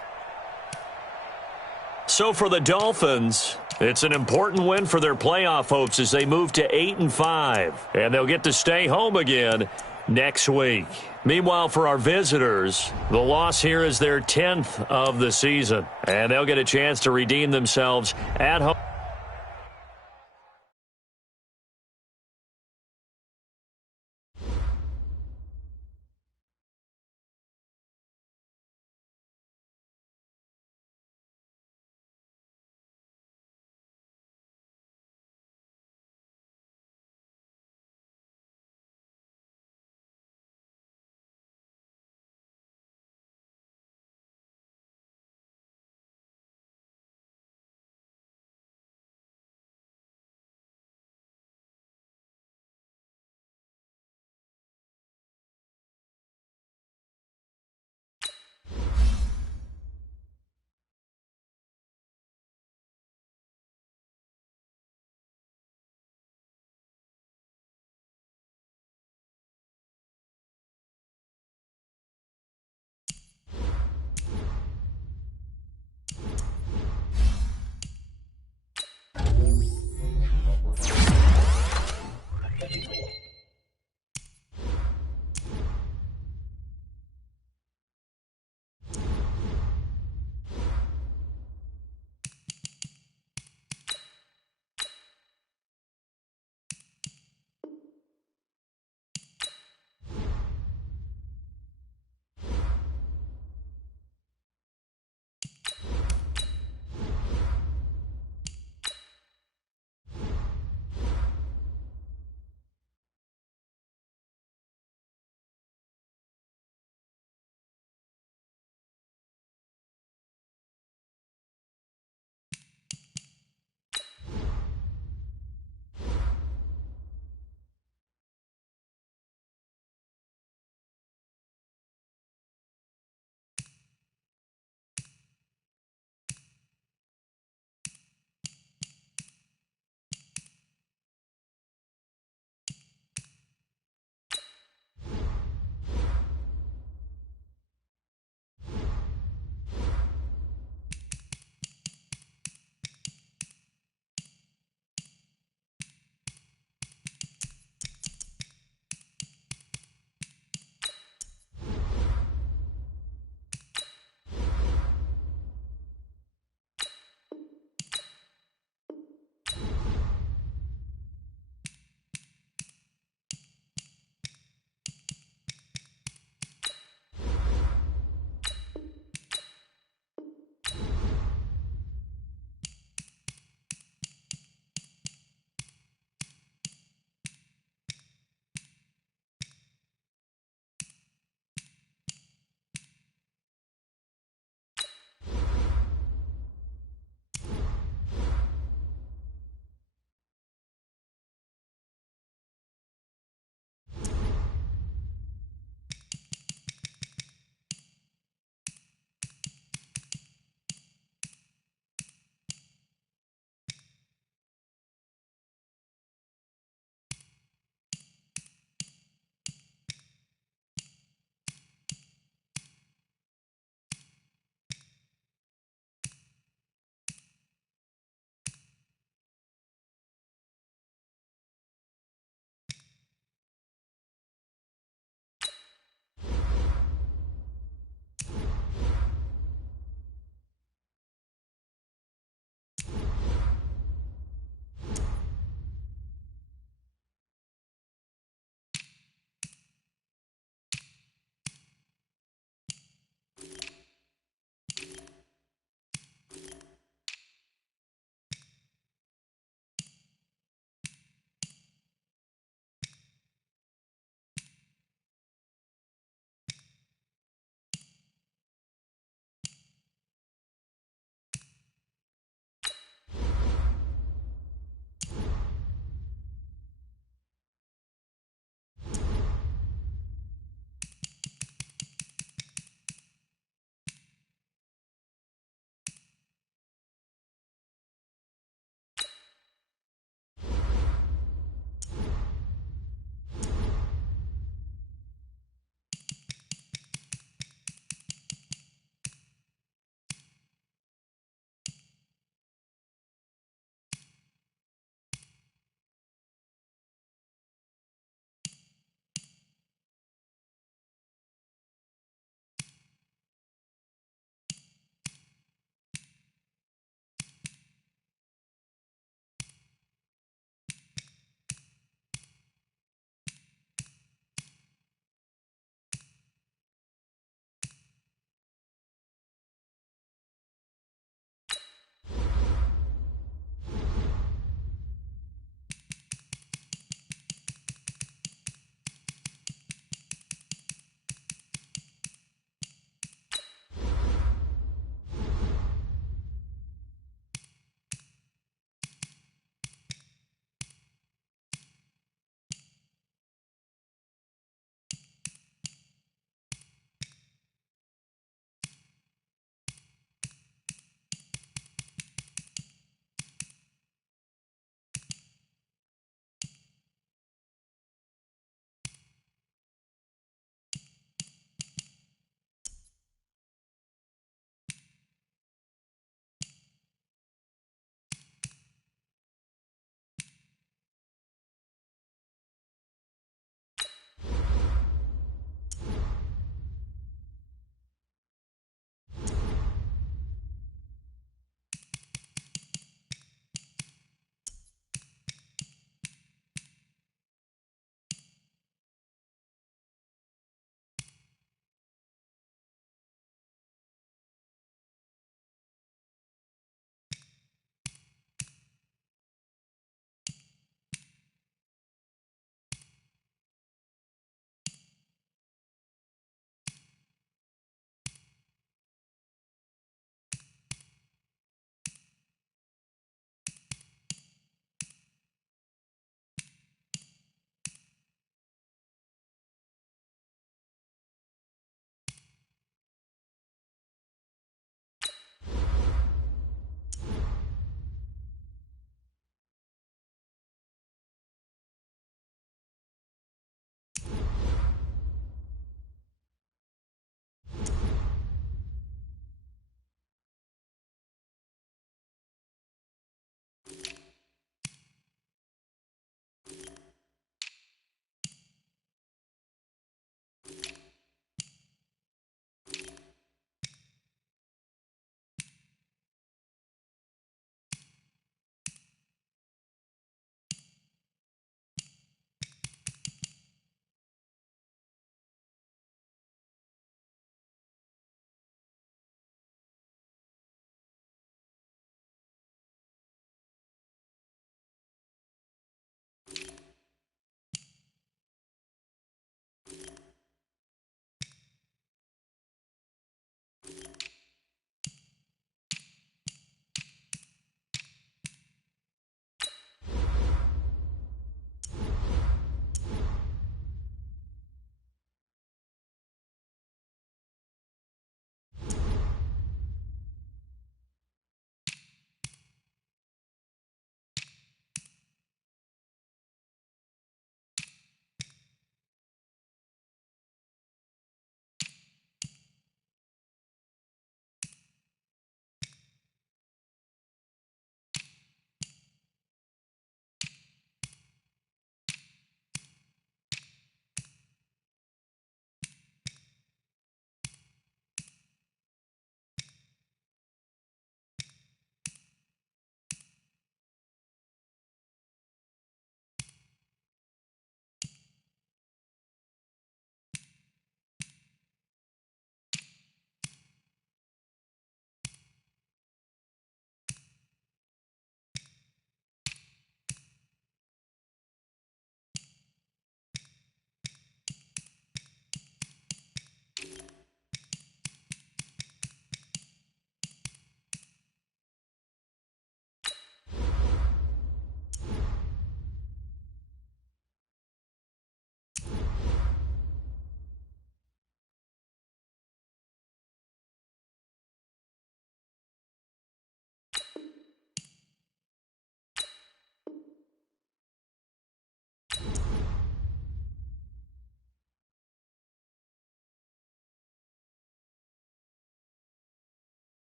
So for the Dolphins, it's an important win for their playoff hopes as they move to 8-5. And they'll get to stay home again next week. Meanwhile, for our visitors, the loss here is their 10th of the season. And they'll get a chance to redeem themselves at home.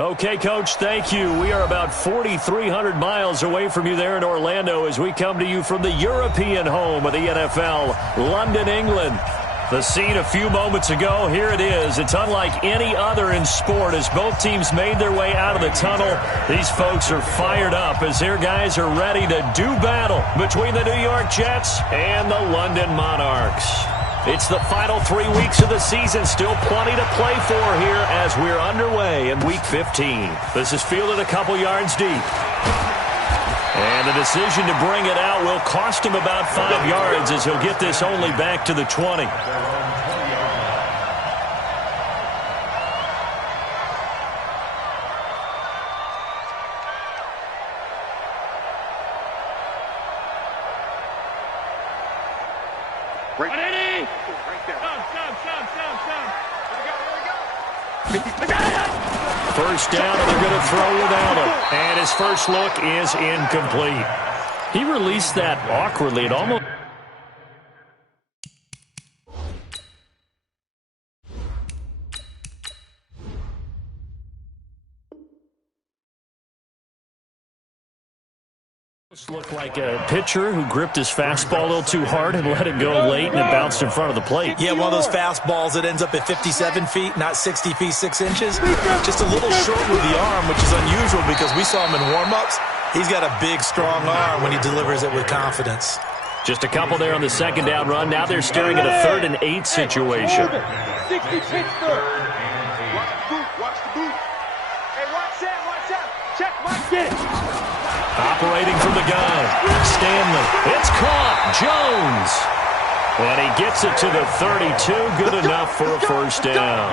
Okay, Coach, thank you. We are about 4,300 miles away from you there in Orlando as we come to you from the European home of the NFL, London, England. The scene a few moments ago, here it is. It's unlike any other in sport as both teams made their way out of the tunnel. These folks are fired up as their guys are ready to do battle between the New York Jets and the London Monarchs. It's the final 3 weeks of the season. Still plenty to play for here as we're underway in Week 15. This is fielded a couple yards deep. And the decision to bring it out will cost him about 5 yards as he'll get this only back to the 20. First down, and they're going to throw without him. And his first look is incomplete. He released that awkwardly. It almost looked like a pitcher who gripped his fastball a little too hard and let it go late, and it bounced in front of the plate. Yeah, one of those fastballs that ends up at 57 feet, not 60 feet, 6 inches. Just a little short with the arm, which is unusual because we saw him in warm-ups. He's got a big, strong arm when he delivers it with confidence. Just a couple there on the second down run. Now they're staring at a 3rd and 8 situation. 60 Pittsburgh. Watch the boot. Watch the boot. Hey, watch that. Watch that. Check my Get it. Operating from the gun. Stanley. It's caught. Jones. And he gets it to the 32. Good enough for a first down.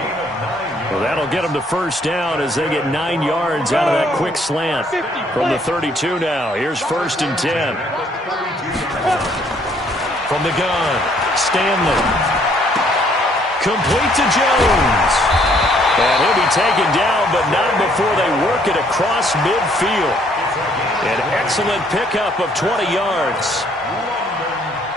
Well, that'll get them to first down as they get 9 yards out of that quick slant from the 32 now. Here's 1st and 10. From the gun, Stanley. Complete to Jones. And he'll be taken down, but not before they work it across midfield. An excellent pickup of 20 yards.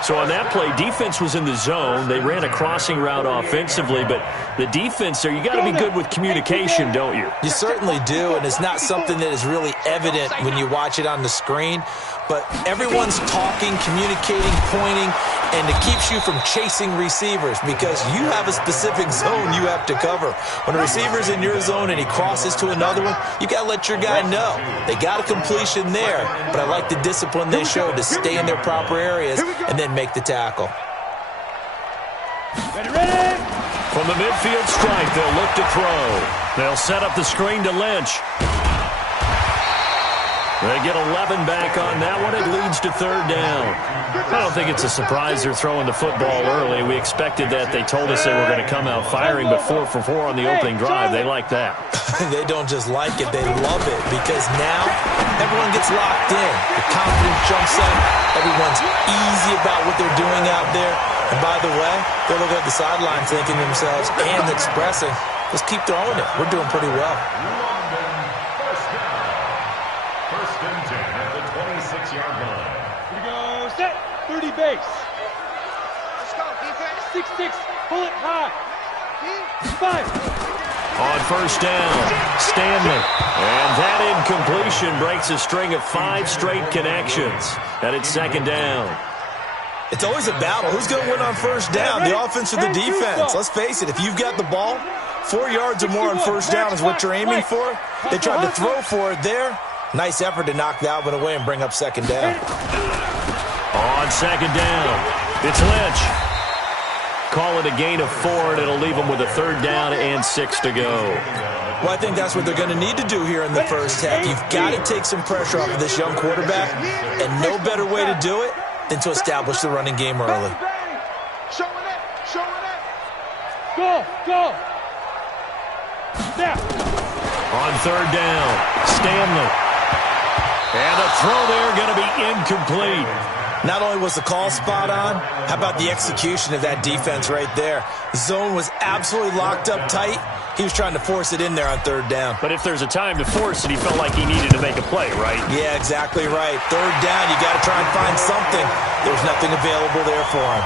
So on that play, defense was in the zone. They ran a crossing route offensively, but the defense there, you got to be good with communication, don't you? You certainly do, and it's not something that is really evident when you watch it on the screen. But everyone's talking, communicating, pointing, and it keeps you from chasing receivers because you have a specific zone you have to cover. When a receiver's in your zone and he crosses to another one, you got to let your guy know. They got a completion there, but I like the discipline they showed to stay in their proper areas and then make the tackle. Ready? From the midfield stripe, they'll look to throw. They'll set up the screen to Lynch. They get 11 back on that one. It leads to 3rd down. I don't think it's a surprise they're throwing the football early. We expected that. They told us they were going to come out firing, but 4 for 4 on the opening drive. They like that. They don't just like it, they love it because now everyone gets locked in. The confidence jumps up. Everyone's easy about what they're doing out there. And by the way, they're looking at the sideline thinking to themselves and expressing, let's keep throwing it. We're doing pretty well. First and 10 at the 26-yard line. Here we go. Set. 30 base. Let's go, defense. 6-6. Pull it high. 5. On first down, Stanley. And that incompletion breaks a string of 5 straight connections. And it's 2nd down. It's always a battle. Who's going to win on first down, the offense or the defense? Let's face it, if you've got the ball, 4 yards or more on first down is what you're aiming for. They tried to throw for it there. Nice effort to knock that one away and bring up 2nd down. On 2nd down, it's Lynch. Call it a gain of 4, and it'll leave them with a 3rd down and 6 to go. Well, I think that's what they're going to need to do here in the first half. You've got to take some pressure off of this young quarterback, and no better way to do it than to establish the running game early. Showing it. Showing it. Go. Go. Now. On 3rd down, Stanley. And the throw there going to be incomplete. Not only was the call spot on, how about the execution of that defense right there? Zone was absolutely locked up tight. He was trying to force it in there on 3rd down. But if there's a time to force it, he felt like he needed to make a play, right? Yeah, exactly right. 3rd down, you got to try and find something. There's nothing available there for him.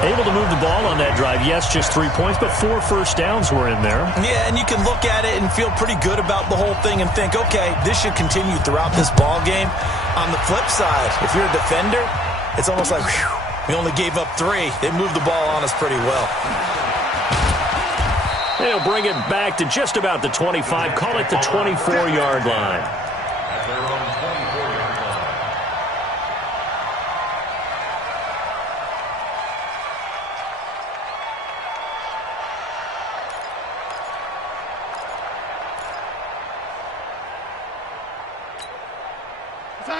Able to move the ball on that drive. Yes, just 3 points, but 4 first downs were in there. Yeah, and you can look at it and feel pretty good about the whole thing and think, okay, this should continue throughout this ball game. On the flip side, if you're a defender, it's almost like, whew, we only gave up 3. They moved the ball on us pretty well. They'll bring it back to just about the 25. Call it the 24-yard line. At their own 24-yard line.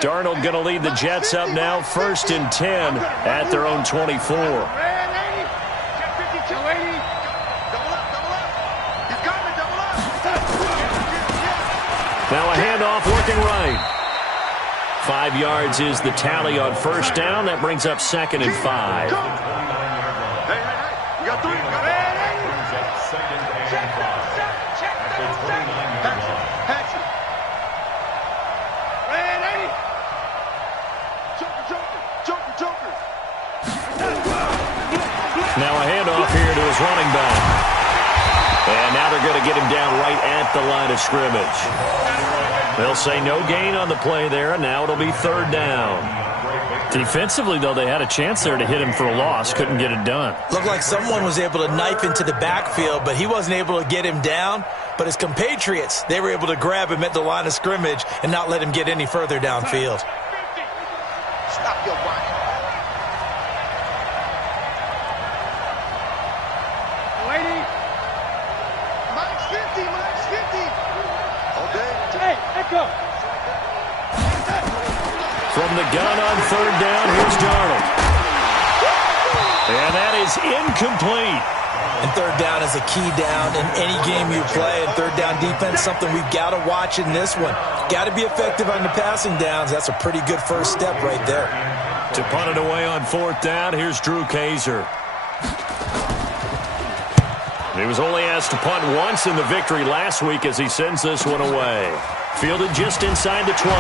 Darnold going to lead the Jets up now, 1st and 10 at their own 24. Now a handoff working right. 5 yards is the tally on first down. That brings up 2nd and 5. Hey, you got 3. Brings up 2nd and 5. At the 29-yard line. Now a handoff here to his running back. And now they're going to get him down right at the line of scrimmage. They'll say no gain on the play there, and now it'll be 3rd down. Defensively, though, they had a chance there to hit him for a loss. Couldn't get it done. Looked like someone was able to knife into the backfield, but he wasn't able to get him down. But his compatriots, they were able to grab him at the line of scrimmage and not let him get any further downfield. Stop your watch. From the gun on 3rd down, here's Darnold. And that is incomplete. And 3rd down is a key down in any game you play. And 3rd down defense, something we've got to watch in this one. Got to be effective on the passing downs. That's a pretty good first step right there. To punt it away on 4th down, here's Drew Kaiser. He was only asked to punt once in the victory last week as he sends this one away. Fielded just inside the 20.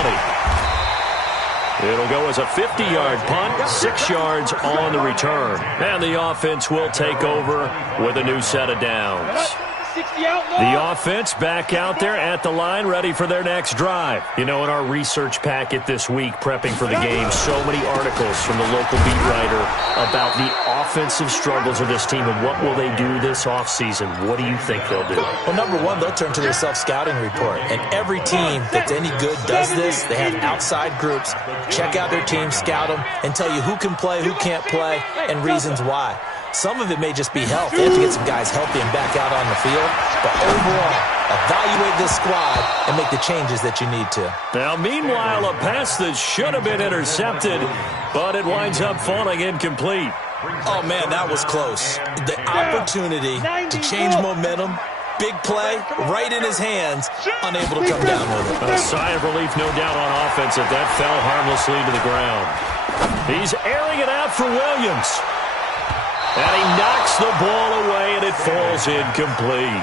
It'll go as a 50-yard punt, 6 yards on the return. And the offense will take over with a new set of downs. The offense back out there at the line, ready for their next drive. You know, in our research packet this week, prepping for the game, so many articles from the local beat writer about the offensive struggles of this team and what will they do this offseason. What do you think they'll do? Well, number one, they'll turn to their self-scouting report. And every team that's any good does this. They have outside groups, check out their team, scout them, and tell you who can play, who can't play, and reasons why. Some of it may just be health. They have to get some guys healthy and back out on the field. But overall, evaluate this squad and make the changes that you need to. Now, meanwhile, a pass that should have been intercepted, but it winds up falling incomplete. Oh, man, that was close. The opportunity to change momentum, big play, right in his hands, unable to come down with it. A sigh of relief, no doubt, on offense if that fell harmlessly to the ground. He's airing it out for Williams. And he knocks the ball away, and it falls incomplete.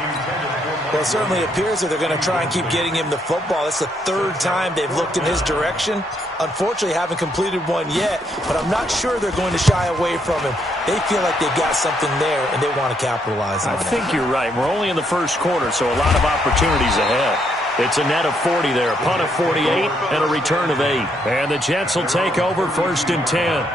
Well, it certainly appears that they're going to try and keep getting him the football. It's the 3rd time they've looked in his direction. Unfortunately, haven't completed one yet, but I'm not sure they're going to shy away from him. They feel like they've got something there, and they want to capitalize on it. I think you're right. We're only in the first quarter, so a lot of opportunities ahead. It's a net of 40 there, a punt of 48, and a return of 8. And the Jets will take over 1st and 10.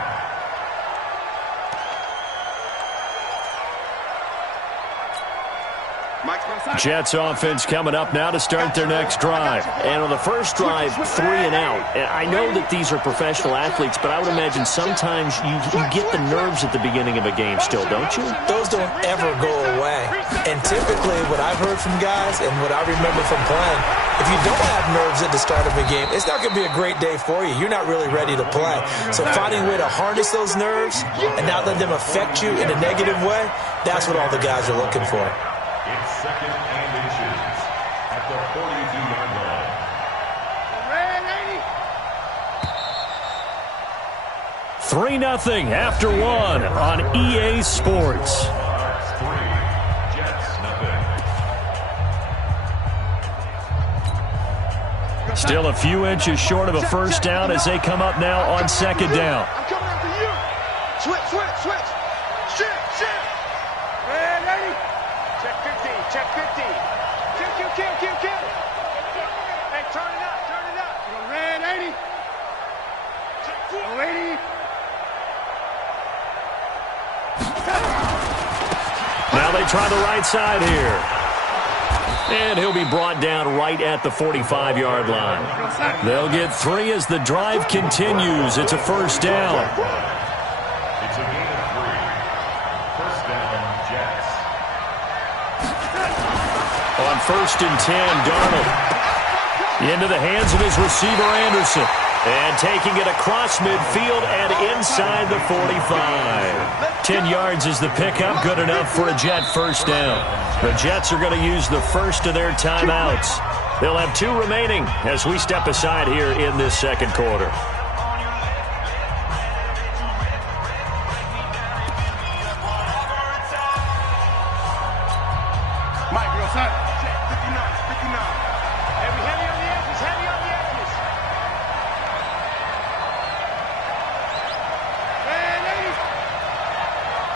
Jets offense coming up now to start their next drive. And on the first drive, 3 and out. And I know that these are professional athletes, but I would imagine sometimes you get the nerves at the beginning of a game still, don't you? Those don't ever go away. And typically what I've heard from guys and what I remember from playing, if you don't have nerves at the start of a game, it's not going to be a great day for you. You're not really ready to play. So finding a way to harness those nerves and not let them affect you in a negative way, that's what all the guys are looking for. It's 2nd and inches at the 42-yard line. 3-0 after 1 on EA Sports. 3, Jets nothing. Still a few inches short of a first down as they come up now on 2nd down. I'm coming after you. Switch. They try the right side here. And he'll be brought down right at the 45-yard line. They'll get 3 as the drive continues. It's a first down. It's a gain of 3. First down, Jets. On 1st and 10, Darnold into the hands of his receiver, Anderson. And taking it across midfield and inside the 45. 10 yards is the pickup, good enough for a Jet first down. The Jets are going to use the first of their timeouts. They'll have 2 remaining as we step aside here in this second quarter. Mike, you're outside. 59. Heavy on the edges, heavy on the edges. And 80.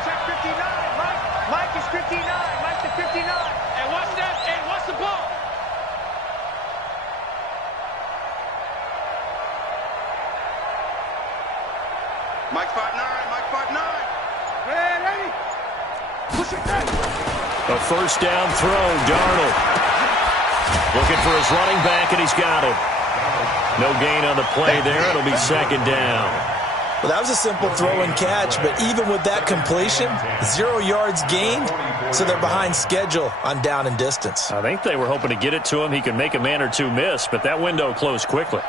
Check 59, Mike. Mike is 59. Mike to 59. And watch that. And watch the ball. Mike 5'9. Mike 5'9. And 80. Push it back. A first down throw, Darnold. Looking for his running back, and he's got him. No gain on the play there. It'll be second down. Well, that was a simple throw and catch, but even with that completion, 0 yards gained, so they're behind schedule on down and distance. I think they were hoping to get it to him. He could make a man or two miss, but that window closed quickly.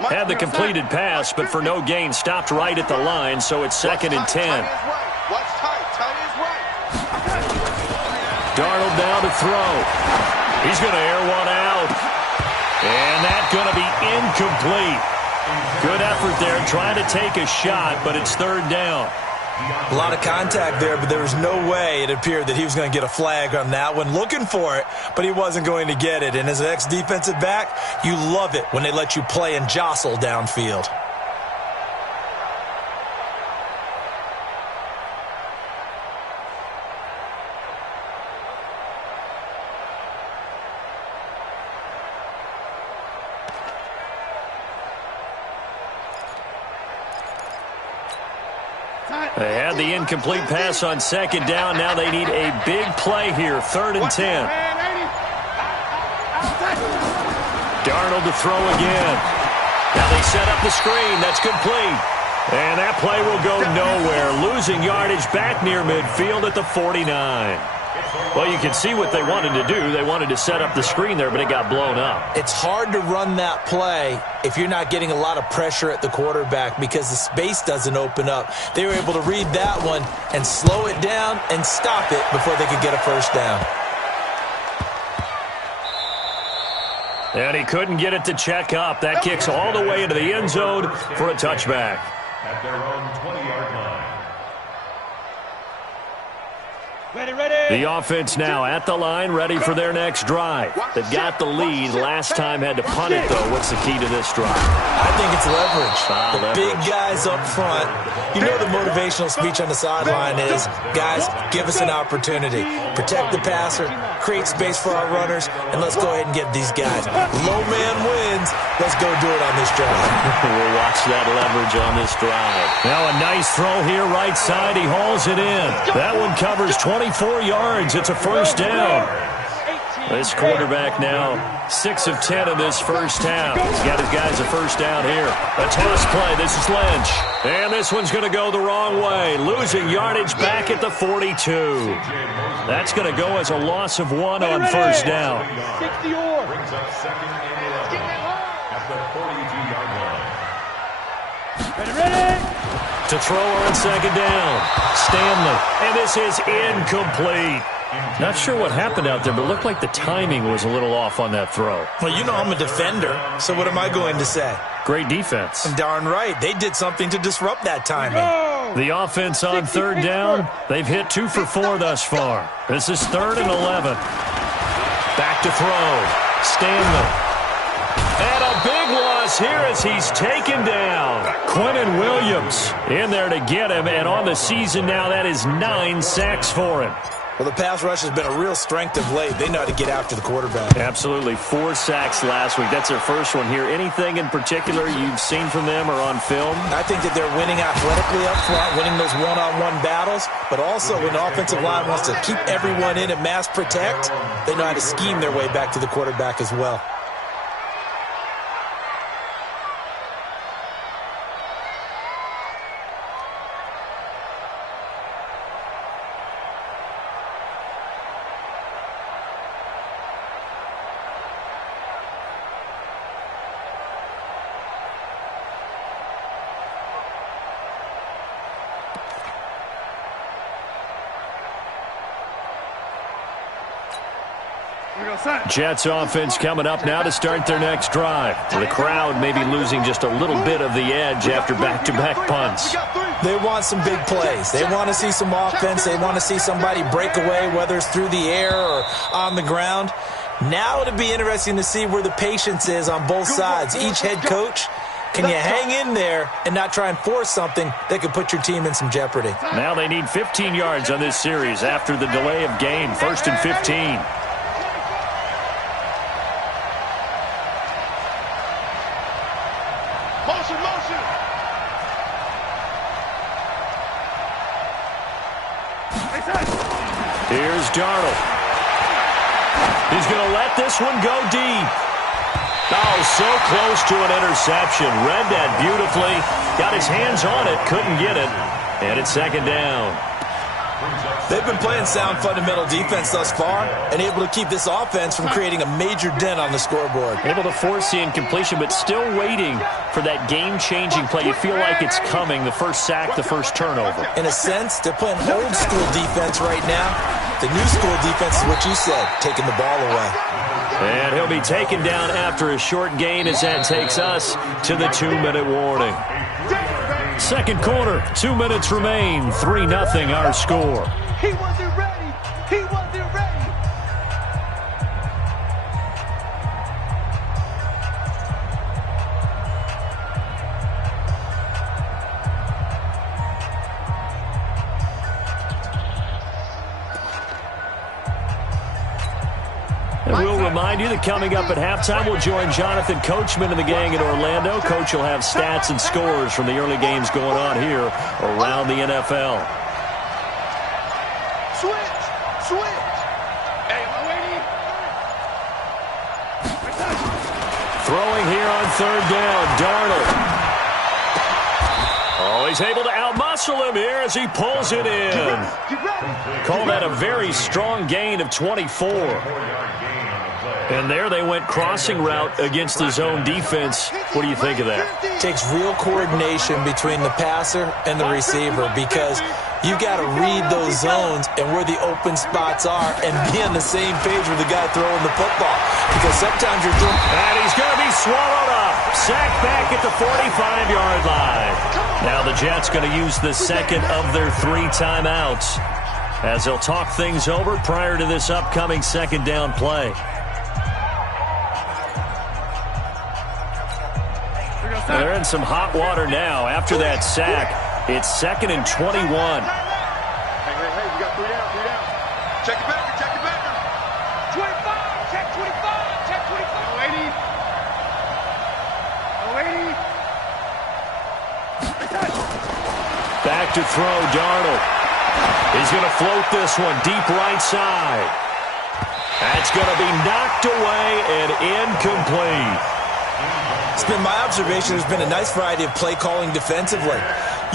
Had the completed pass, but for no gain, stopped right at the line, so it's 2nd and 10. Watch tight. Tight is right. Darnold now to throw. He's going to air one out. And that's going to be incomplete. Good effort there trying to take a shot, but it's 3rd down. A lot of contact there, but there was no way it appeared that he was going to get a flag on that one. Looking for it, but he wasn't going to get it. And as an ex-defensive back, you love it when they let you play and jostle downfield. They had the incomplete pass on 2nd down. Now they need a big play here. 3rd and 10. Darnold to throw again. Now they set up the screen. That's complete. And that play will go nowhere. Losing yardage back near midfield at the 49. Well, you can see what they wanted to do. They wanted to set up the screen there, but it got blown up. It's hard to run that play if you're not getting a lot of pressure at the quarterback because the space doesn't open up. They were able to read that one and slow it down and stop it before they could get a first down. And he couldn't get it to check up. That kicks all the way into the end zone for a touchback. At their own 20-yard line. Ready. The offense now at the line, ready for their next drive. They've got the lead. Last time had to punt it, though. What's the key to this drive? I think it's leverage. Leverage. Big guys up front. You know the motivational speech on the sideline is, guys, give us an opportunity. Protect the passer, create space for our runners, and let's go ahead and get these guys. Low man wins. Let's go do it on this drive. We'll watch that leverage on this drive. Now a nice throw here, right side. He hauls it in. That one covers 24 yards. It's a first down. This quarterback now 6 of 10 in this first half. He's got his guys a first down here. A toss play. This is Lynch. And this one's going to go the wrong way. Losing yardage back at the 42. That's going to go as a loss of 1 on first down. 60 or. Brings up 2nd and 11 at the 42-yard line. Ready. To throw on 2nd down. Stanley. And this is incomplete. Not sure what happened out there, but it looked like the timing was a little off on that throw. Well, you know I'm a defender, so what am I going to say? Great defense. Darn right. They did something to disrupt that timing. The offense on 3rd down. They've hit 2 for 4 thus far. This is 3rd and 11. Back to throw. Stanley. And a big loss here as he's taken down. Quinnen Williams in there to get him, and on the season now, that is 9 sacks for him. Well, the pass rush has been a real strength of late. They know how to get after the quarterback. Absolutely. 4 sacks last week. That's their first one here. Anything in particular you've seen from them or on film? I think that they're winning athletically up front, winning those one-on-one battles, but also when the offensive line wants to keep everyone in and mass protect, they know how to scheme their way back to the quarterback as well. Jets offense coming up now to start their next drive. The crowd may be losing just a little bit of the edge after back-to-back punts. They want some big plays. They want to see some offense. They want to see somebody break away, whether it's through the air or on the ground. Now it'll be interesting to see where the patience is on both sides. Each head coach, can you hang in there and not try and force something that could put your team in some jeopardy? Now they need 15 yards on this series after the delay of game. 1st and 15. Here's Darnold. He's going to let this one go deep. Oh, so close to an interception. Read that beautifully. Got his hands on it, couldn't get it. And it's 2nd down. They've been playing sound fundamental defense thus far and able to keep this offense from creating a major dent on the scoreboard. Able to force the incompletion, but still waiting for that game-changing play. You feel like it's coming, the first sack, the first turnover. In a sense, they're playing old-school defense right now. The new school defense is what you said, taking the ball away. And he'll be taken down after a short gain as that takes us to the 2-minute warning. 2nd quarter, 2 minutes remain, 3-0 our score. He wasn't ready. He wasn't ready. And we'll remind you that coming up at halftime, we'll join Jonathan Coachman and the gang in Orlando. Coach will have stats and scores from the early games going on here around the NFL. Switch. Hey, waiting. Throwing here on 3rd down, Darnold. Oh, he's able to outmuscle him here as he pulls it in. Call that a very strong gain of 24. And there they went crossing route against the zone defense. What do you think of that? Takes real coordination between the passer and the receiver because you've got to read those zones and where the open spots are and be on the same page with the guy throwing the football. Because sometimes you're throwing... And he's going to be swallowed up. Sacked back at the 45-yard line. Now the Jets going to use the second of their 3 timeouts as they'll talk things over prior to this upcoming 2nd down play. They're in some hot water now after that sack. It's 2nd and 21. Hey, you got 3 down. Check it back. 25, check 25. 80. Back to throw, Darnold. He's going to float this one deep right side. That's going to be knocked away and incomplete. It's been my observation there's been a nice variety of play calling defensively.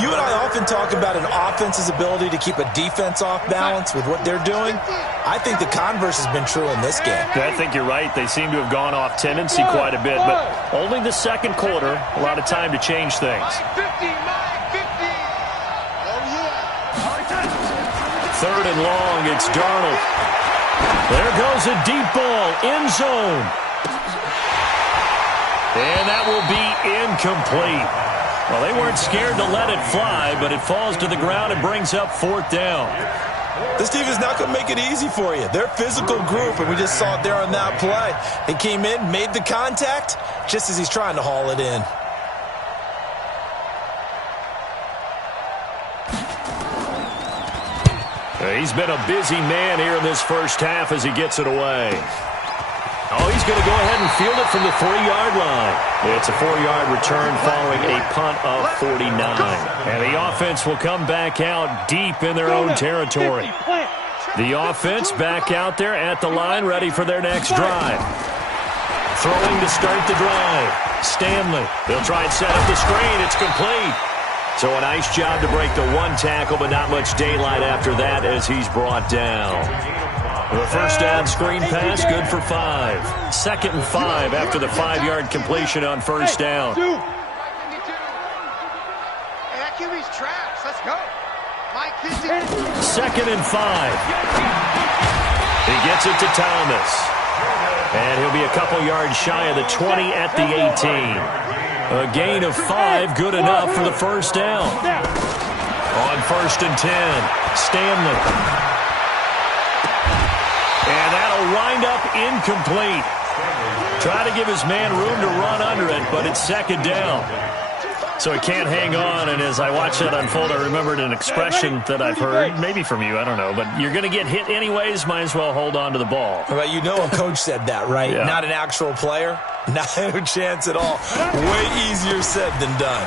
You and I often talk about an offense's ability to keep a defense off balance with what they're doing. I think the converse has been true in this game. I think you're right. They seem to have gone off tendency quite a bit, but only the 2nd quarter, a lot of time to change things. 50. Oh, yeah. 3rd and long, it's Darnold. There goes a deep ball, end zone. And that will be incomplete. Well, they weren't scared to let it fly, but it falls to the ground and brings up 4th down. This team is not going to make it easy for you. They're a physical group, and we just saw it there on that play. He came in, made the contact, just as he's trying to haul it in. He's been a busy man here in this first half as he gets it away. Oh, he's going to go ahead and field it from the 3-yard line. It's a 4-yard return following a punt of 49. And the offense will come back out deep in their own territory. The offense back out there at the line, ready for their next drive. Throwing to start the drive. Stanley. They'll try and set up the screen. It's complete. So a nice job to break the 1 tackle, but not much daylight after that as he's brought down. The first down screen pass, good for 5. 2nd and 5 after the 5-yard completion on first down. Hey, that QB's traps. Let's go. Mike, 2nd and 5. He gets it to Thomas. And he'll be a couple yards shy of the 20 at the 18. A gain of 5, good enough for the first down. On 1st and 10, Stanley. And that'll wind up incomplete. Try to give his man room to run under it, but it's 2nd down. So he can't hang on, and as I watch that unfold, I remembered an expression that I've heard, maybe from you, I don't know, but you're going to get hit anyways, might as well hold on to the ball. Well, you know a coach said that, right? Yeah. Not an actual player. No chance at all. Way easier said than done.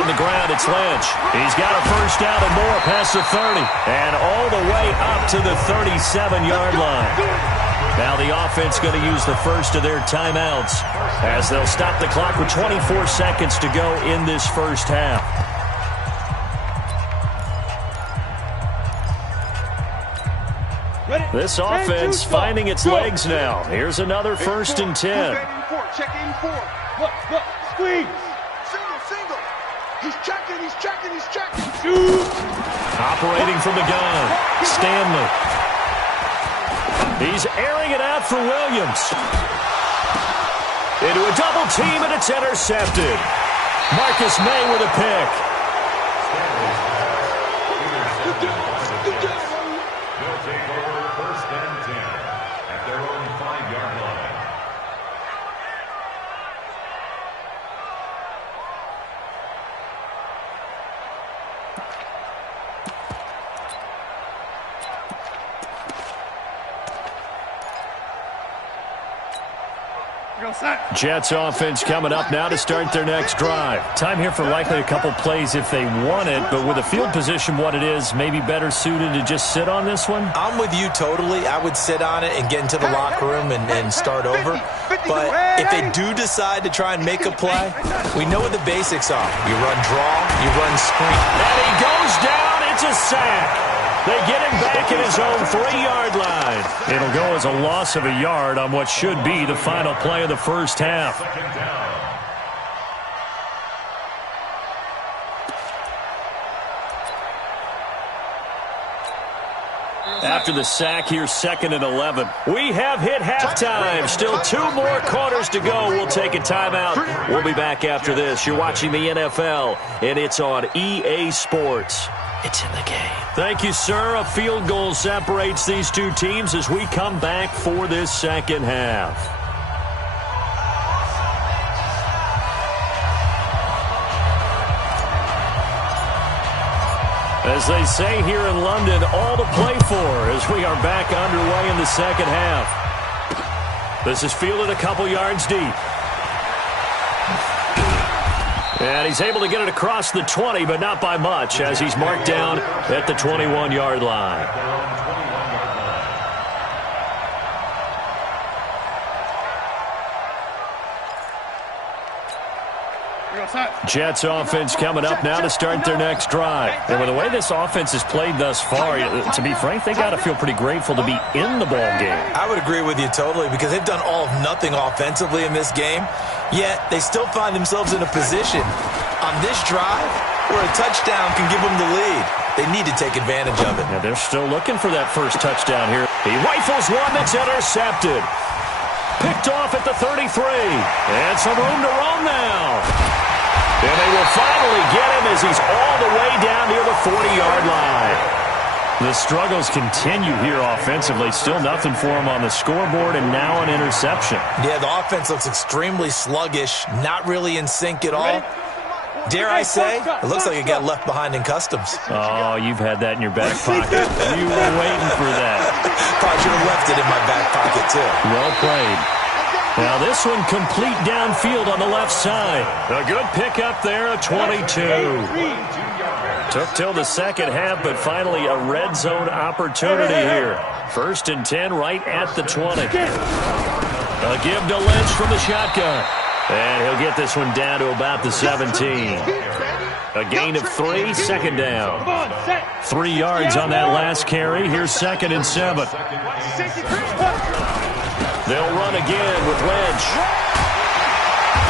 On the ground, it's Lynch. He's got a first down and more past the 30, and all the way up to the 37-yard line. Now the offense going to use the first of their timeouts as they'll stop the clock with 24 seconds to go in this first half. This offense finding its legs now. Here's another 1st and 10. Check 84. Look, squeeze. Single. He's checking. Operating from the gun, Stanley. He's airing it out for Williams. Into a double team, and it's intercepted. Marcus May with a pick. They'll take over 1st and 10 at their own 5-yard line. Jets offense coming up now to start their next drive. Time here for likely a couple plays if they want it, but with a field position what it is, maybe better suited to just sit on this one? I'm with you totally. I would sit on it and get into the locker room and start over. But if they do decide to try and make a play, we know what the basics are. You run draw, you run screen. And he goes down. It's a sack. They get him back in his own 3-yard line. It'll go as a loss of a yard on what should be the final play of the first half. After the sack, here's 2nd and 11. We have hit halftime. Still 2 more quarters to go. We'll take a timeout. We'll be back after this. You're watching the NFL, and it's on EA Sports. It's in the game. Thank you, sir. A field goal separates these two teams as we come back for this second half. As they say here in London, all to play for as we are back underway in the second half. This is fielded a couple yards deep. And he's able to get it across the 20, but not by much, as he's marked down at the 21-yard line. Jets offense coming up now to start their next drive. And with the way this offense has played thus far, to be frank, they got to feel pretty grateful to be in the ball game. I would agree with you totally because they've done all of nothing offensively in this game, yet they still find themselves in a position on this drive where a touchdown can give them the lead. They need to take advantage of it. Now they're still looking for that first touchdown here. He rifles one that's intercepted. Picked off at the 33. And some room to roam now. And they will finally get him as he's all the way down near the 40-yard line. The struggles continue here offensively. Still nothing for him on the scoreboard, and now an interception. Yeah, the offense looks extremely sluggish, not really in sync at all. Dare I say, it looks like it got left behind in customs. Oh, you've had that in your back pocket. You were waiting for that. Probably should have left it in my back pocket, too. Well played. Now this one complete downfield on the left side. A good pickup there, a 22. Took till the second half, but finally a red zone opportunity here. 1st and 10 right at the 20. A give to Lynch from the shotgun. And he'll get this one down to about the 17. A gain of 3, second down. 3 yards on that last carry. Here's 2nd and 7. They'll run again with Lynch.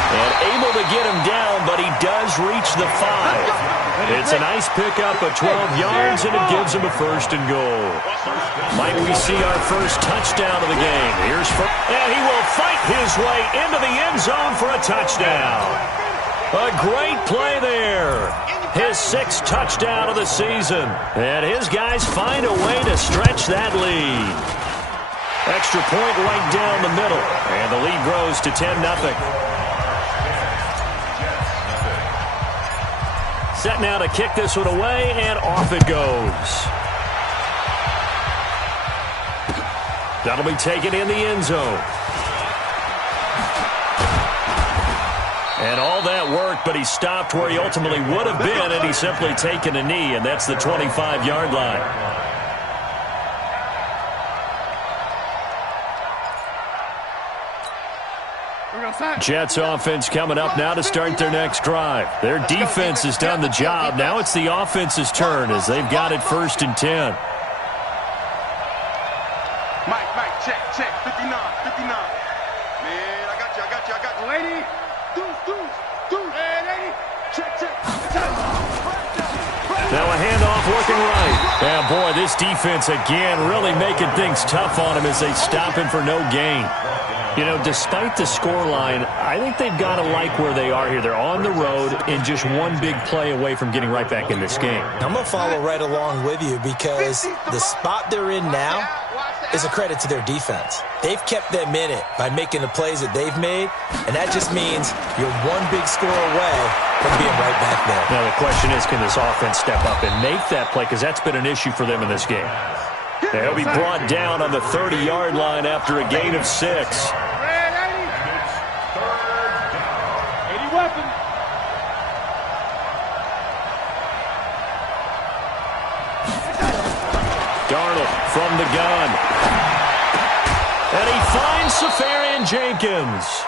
And able to get him down, but he does reach the 5. It's a nice pickup of 12 yards, and it gives him a 1st and goal. Might we see our first touchdown of the game? And he will fight his way into the end zone for a touchdown. A great play there. His 6th touchdown of the season. And his guys find a way to stretch that lead. Extra point right down the middle. And the lead grows to 10-0. Set now to kick this one away, and off it goes. That'll be taken in the end zone. And all that work, but he stopped where he ultimately would have been, and he's simply taken a knee, and that's the 25-yard line. Jets offense coming up now to start their next drive. Their defense has done the job. Now it's the offense's turn as they've got it 1st and 10. Mike, check, 59. Man, I got you. Lady, deuce. Hey, lady, check. Now a handoff looking right. Yeah, boy, this defense again really making things tough on him as they stop him for no gain. You know, despite the scoreline, I think they've got to like where they are here. They're on the road and just one big play away from getting right back in this game. I'm going to follow right along with you because the spot they're in now is a credit to their defense. They've kept them in it by making the plays that they've made, and that just means you're one big score away from being right back there. Now the question is, can this offense step up and make that play? Because that's been an issue for them in this game. They'll be brought down on the 30-yard line after a gain of 6. Darnold from the gun. And he finds Safarian Jenkins.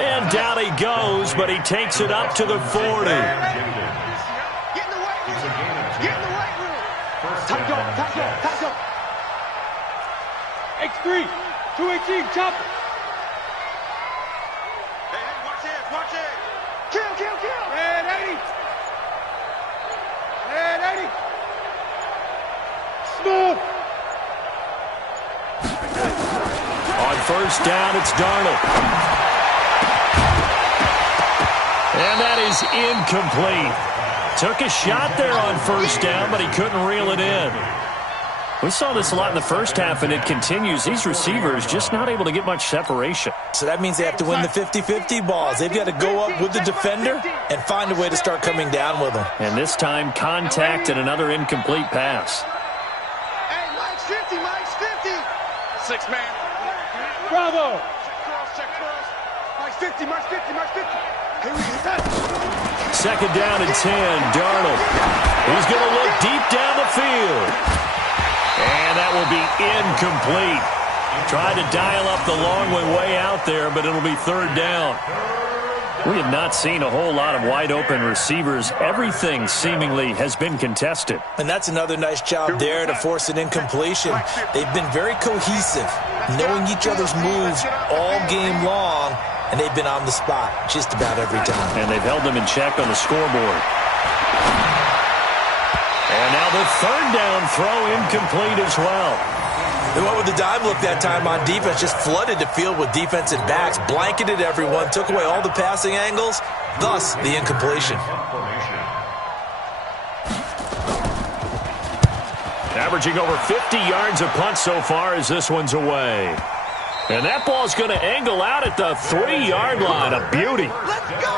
And down he goes, but he takes it up to the 40. X3, 218, chopper. Hey, watch it. Kill. Red 80. Smooth. On 1st down, it's Darnold. And that is incomplete. Took a shot there on 1st down, but he couldn't reel it in. We saw this a lot in the first half, and it continues. These receivers just not able to get much separation. So that means they have to win the 50-50 balls. They've got to go up with the defender and find a way to start coming down with them. And this time, contact and another incomplete pass. Hey, Mike's 50. 6 man. Bravo. Check cross. Mike's 50. Here we go. 2nd down and 10, Darnold. He's going to look deep down the field. And that will be incomplete. Tried to dial up the long way out there, but it'll be 3rd down. We have not seen a whole lot of wide-open receivers. Everything seemingly has been contested. And that's another nice job there to force an incompletion. They've been very cohesive, knowing each other's moves all game long, and they've been on the spot just about every time. And they've held them in check on the scoreboard. And now the 3rd down throw incomplete as well. They went with the dime look that time on defense, just flooded the field with defensive backs, blanketed everyone, took away all the passing angles, thus the incompletion. Averaging over 50 yards a punt so far as this one's away. And that ball's going to angle out at the 3-yard line. A beauty. Let's go.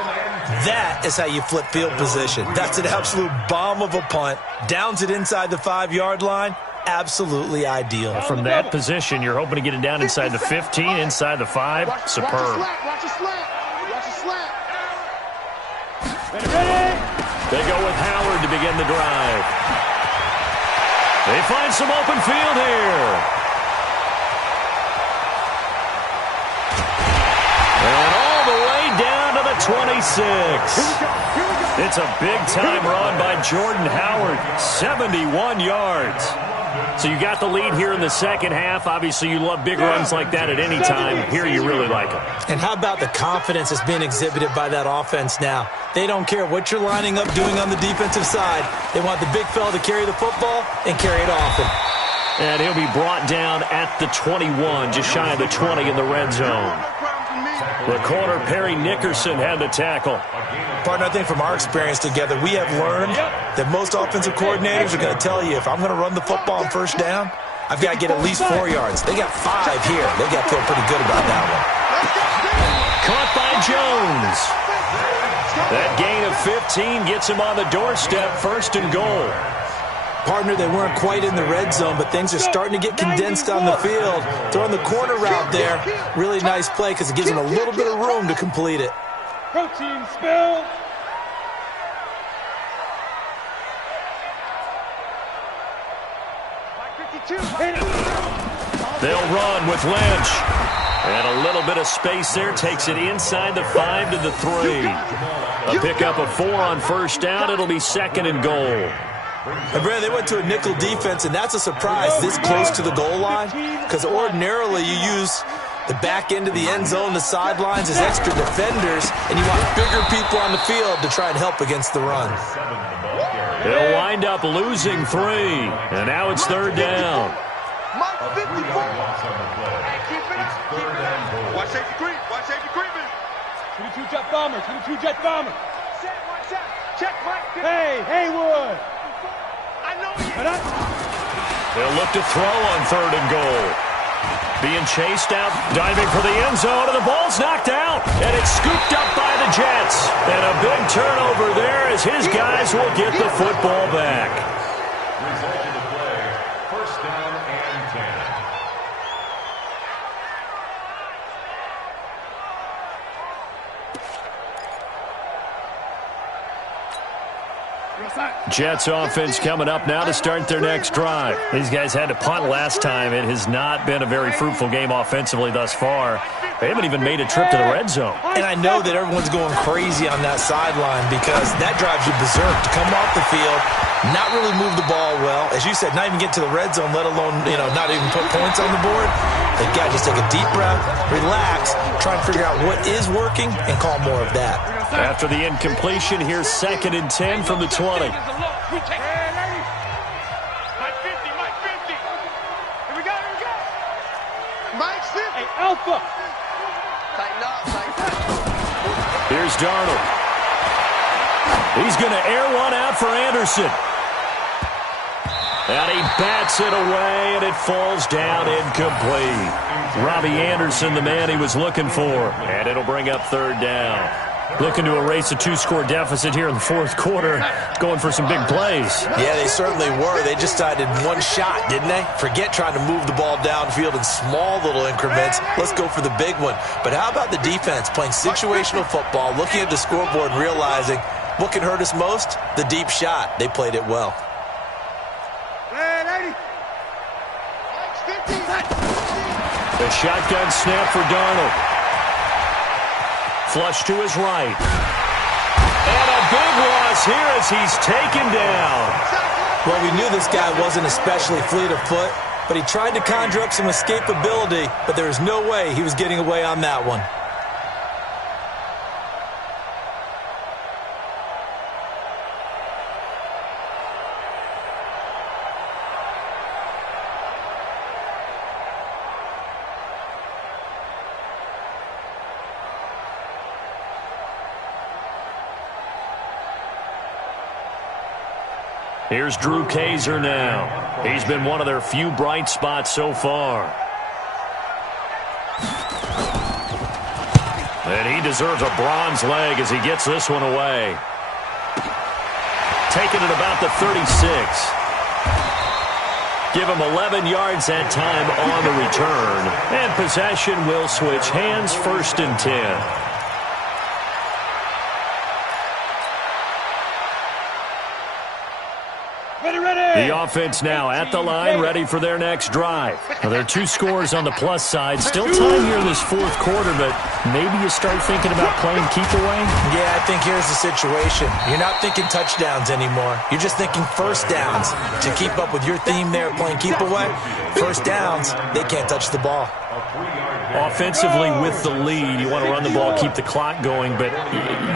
That is how you flip field position. That's an absolute bomb of a punt. Downs it inside the 5-yard line. Absolutely ideal. From that position, you're hoping to get it down inside the 15, inside the 5. Superb. Watch the slant. Watch the slant. Ready. They go with Howard to begin the drive. They find some open field here. And all the way down to the 26. It's a big-time run by Jordan Howard, 71 yards. So you got the lead here in the second half. Obviously, you love big runs like that at any time. Here, you really like them. And how about the confidence that's being exhibited by that offense now? They don't care what you're lining up doing on the defensive side. They want the big fella to carry the football and carry it often. And he'll be brought down at the 21, just shy of the 20 in the red zone. The corner, Perry Nickerson, had the tackle. Partner, I think from our experience together, we have learned that most offensive coordinators are going to tell you, if I'm going to run the football on first down, I've got to get at least 4 yards. They got 5 here. They got to feel pretty good about that one. Caught by Jones. That gain of 15 gets him on the doorstep, 1st and goal. Partner, they weren't quite in the red zone, but things are starting to get condensed on the field. Throwing the corner route there, really nice play because it gives them a little bit of room to complete it. Protein spill. They'll run with Lynch. And a little bit of space there takes it inside the 5 to the 3. A pickup of 4 on first down. It'll be 2nd and goal. And Brad, they went to a nickel defense, and that's a surprise this close to the goal line, because ordinarily you use the back end of the end zone, the sidelines as extra defenders, and you want bigger people on the field to try and help against the run. They'll wind up losing 3, and now it's 3rd down. Watch safety creep. Watch safety creeping. 22 jet bomber. 22 jet bomber. Watch out. Check, Mike. Hey, Haywood. I know you. They'll look to throw on 3rd and goal. Being chased out, diving for the end zone, and the ball's knocked out, and it's scooped up by the Jets. And a big turnover there as his guys will get the football back. Result of the play, 1st down and 10. Jets offense coming up now to start their next drive. These guys had to punt last time. It has not been a very fruitful game offensively thus far. They haven't even made a trip to the red zone. And I know that everyone's going crazy on that sideline because that drives you berserk to come off the field, not really move the ball well. As you said, not even get to the red zone, let alone, not even put points on the board. They've got to just take a deep breath, relax, try and figure out what is working, and call more of that. After the incompletion, here's 2nd and 10 from the 20. Mike 50. Here we go. Mike's 50. Hey, Alpha. Tighten up. Here's Darnold. He's going to air one out for Anderson. And he bats it away, and it falls down incomplete. Robbie Anderson, the man he was looking for. And it'll bring up 3rd down. Looking to erase a 2-score deficit here in the 4th quarter. Going for some big plays. Yeah, they certainly were. They just decided one shot, didn't they? Forget trying to move the ball downfield in small little increments. Let's go for the big one. But how about the defense playing situational football, looking at the scoreboard and realizing what can hurt us most? The deep shot. They played it well. The shotgun snap for Darnold. Flush to his right. And a big loss here as he's taken down. Well, we knew this guy wasn't especially fleet of foot, but he tried to conjure up some escapability, but there was no way he was getting away on that one. Here's Drew Kaiser now. He's been one of their few bright spots so far. And he deserves a bronze leg as he gets this one away. Taking it about the 36. Give him 11 yards that time on the return. And possession will switch hands, 1st and 10. The offense now at the line, ready for their next drive. Well, there are 2 scores on the plus side. Still time here in this 4th quarter, but maybe you start thinking about playing keep away? Yeah, I think here's the situation. You're not thinking touchdowns anymore. You're just thinking first downs. To keep up with your theme there, playing keep away, first downs, they can't touch the ball. Offensively with the lead, you want to run the ball, keep the clock going, but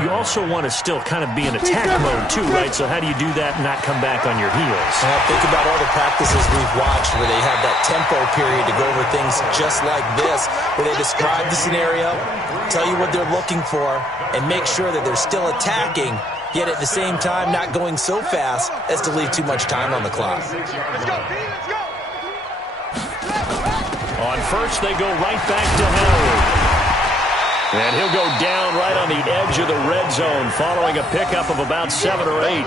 you also want to still kind of be in attack mode too, right? So how do you do that and not come back on your heels? Well, think about all the practices we've watched where they have that tempo period to go over things just like this, where they describe the scenario, tell you what they're looking for, and make sure that they're still attacking, yet at the same time not going so fast as to leave too much time on the clock. Let's go, B, let's go. On first, they go right back to Howard. And he'll go down right on the edge of the red zone following a pickup of about 7 or 8.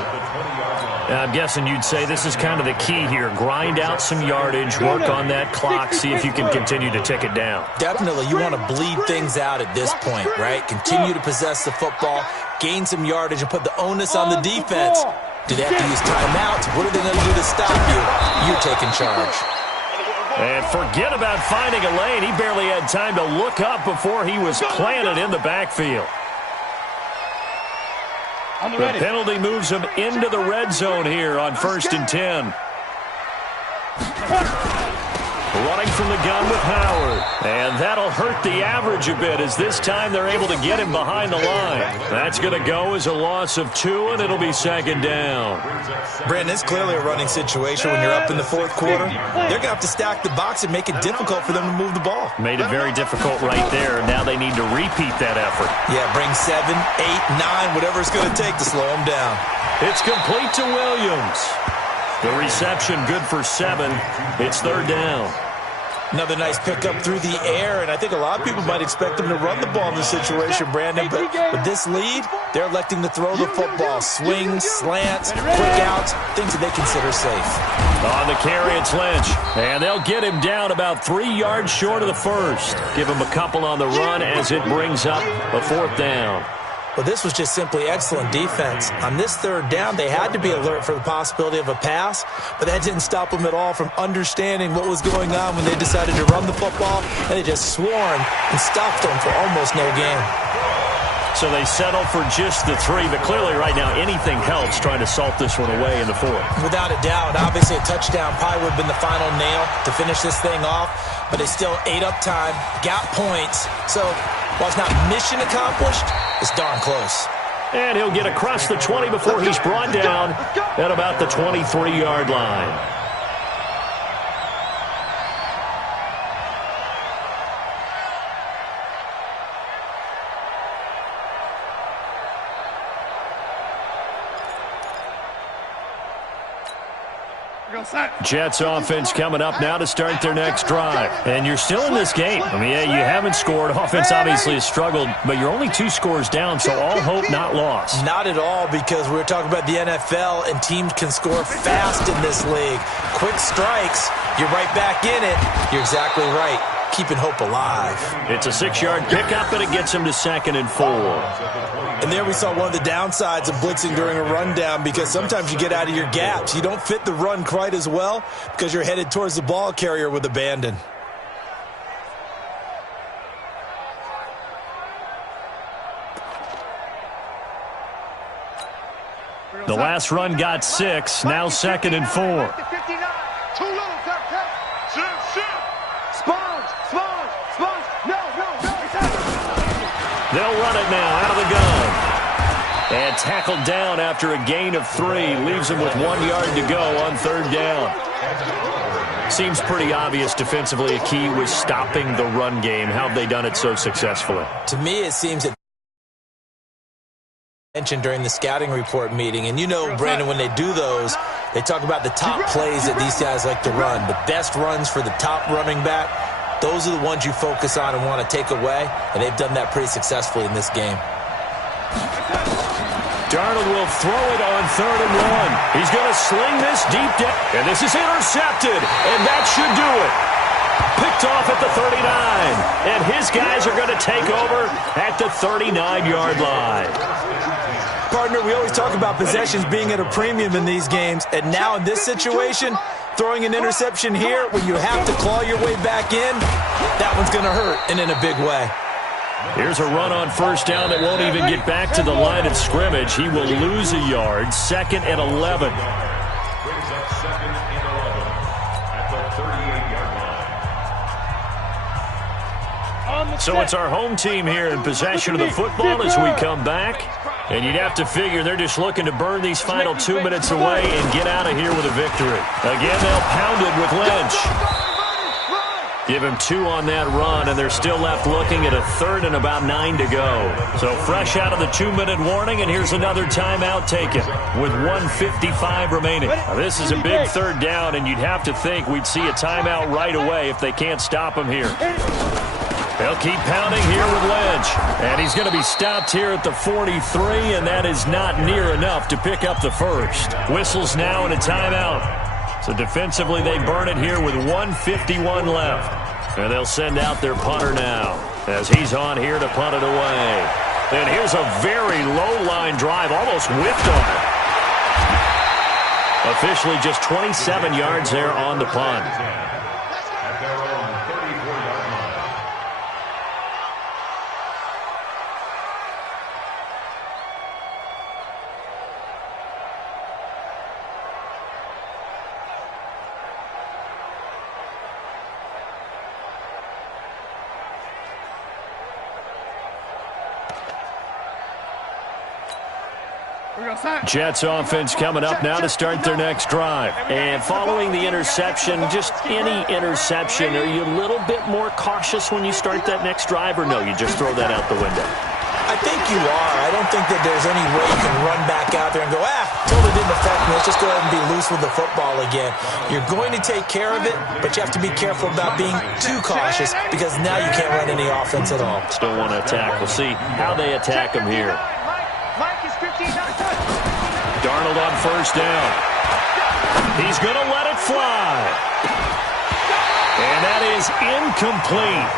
I'm guessing you'd say this is kind of the key here. Grind out some yardage, work on that clock, see if you can continue to tick it down. Definitely, you want to bleed things out at this point, right? Continue to possess the football, gain some yardage, and put the onus on the defense. Do they have to use timeouts? What are they going to do to stop you? You're taking charge. And forget about finding a lane. He barely had time to look up before he was planted in the backfield. The penalty moves him into the red zone here on 1st and 10. Running from the gun with Howard. And that'll hurt the average a bit as this time they're able to get him behind the line. That's going to go as a loss of 2, and it'll be 2nd down. Brandon, it's clearly a running situation when you're up in the 4th quarter. They're going to have to stack the box and make it difficult for them to move the ball. Made it very difficult right there. Now they need to repeat that effort. Yeah, bring 7, 8, 9, whatever it's going to take to slow them down. It's complete to Williams. The reception good for 7. It's 3rd down. Another nice pickup through the air, and I think a lot of people might expect them to run the ball in this situation, Brandon, but with this lead, they're electing to throw the football. Swings, slants, quick outs, things that they consider safe. On the carry, it's Lynch, and they'll get him down about 3 yards short of the first. Give him a couple on the run as it brings up a 4th down. Well, this was just simply excellent defense. On this 3rd down, they had to be alert for the possibility of a pass, but that didn't stop them at all from understanding what was going on when they decided to run the football, and they just swarmed and stopped them for almost no gain. So they settle for just the 3, but clearly right now anything helps trying to salt this one away in the 4th. Without a doubt, obviously a touchdown probably would have been the final nail to finish this thing off, but they still ate up time, got points, so while it's not mission accomplished, it's darn close. And he'll get across the 20 before he's brought down at about the 23-yard line. Jets offense coming up now to start their next drive. And you're still in this game. I mean, yeah, you haven't scored. Offense obviously has struggled, but you're only 2 scores down, so all hope not lost. Not at all, because we were talking about the NFL, and teams can score fast in this league. Quick strikes, you're right back in it. You're exactly right. Keeping hope alive. It's a 6-yard pickup, and it gets him to 2nd and 4. And there we saw one of the downsides of blitzing during a rundown, because sometimes you get out of your gaps. You don't fit the run quite as well because you're headed towards the ball carrier with abandon. The last run got 6, now 2nd and 4. 59. Too little, tap. Spawns. No. They'll run it now out of the gun. And tackled down after a gain of 3. Leaves him with 1 yard to go on 3rd down. Seems pretty obvious defensively a key was stopping the run game. How have they done it so successfully? To me, it seems that mentioned during the scouting report meeting, and you know, Brandon, when they do those, they talk about the top plays that these guys like to run. The best runs for the top running back those are the ones you focus on and want to take away, and they've done that pretty successfully in this game. Darnold will throw it on 3rd and 1. He's going to sling this deep down, and this is intercepted, and that should do it. Picked off at the 39, and his guys are going to take over at the 39-yard line. Partner, we always talk about possessions being at a premium in these games, and now in this situation, throwing an interception here when you have to claw your way back in, that one's going to hurt, and in a big way. Here's a run on 1st down that won't even get back to the line of scrimmage. He will lose a yard. 2nd and 11. Brings up 2nd and 11 at the 38-yard line. So it's our home team here in possession of the football as we come back. And you'd have to figure they're just looking to burn these final 2 minutes away and get out of here with a victory. Again, they'll pound it with Lynch. Give him 2 on that run, and they're still left looking at a 3rd and about 9 to go. So fresh out of the 2-minute warning, and here's another timeout taken with 1:55 remaining. Now, this is a big 3rd down, and you'd have to think we'd see a timeout right away if they can't stop him here. They'll keep pounding here with Lynch. And he's going to be stopped here at the 43, and that is not near enough to pick up the first. Whistles now and a timeout. So defensively, they burn it here with 1:51 left. And they'll send out their punter now as he's on here to punt it away. And here's a very low-line drive, almost whipped on it. Officially just 27 yards there on the punt. At their own 34-yard line. Jets offense coming up now to start their next drive. And following the interception, just any interception, are you a little bit more cautious when you start that next drive, or no, you just throw that out the window? I think you are. I don't think that there's any way you can run back out there and go, totally didn't affect me. Let's just go ahead and be loose with the football again. You're going to take care of it, but you have to be careful about being too cautious because now you can't run any offense at all. Still want to attack. We'll see how they attack him here. Darnold on 1st down. He's going to let it fly. And that is incomplete.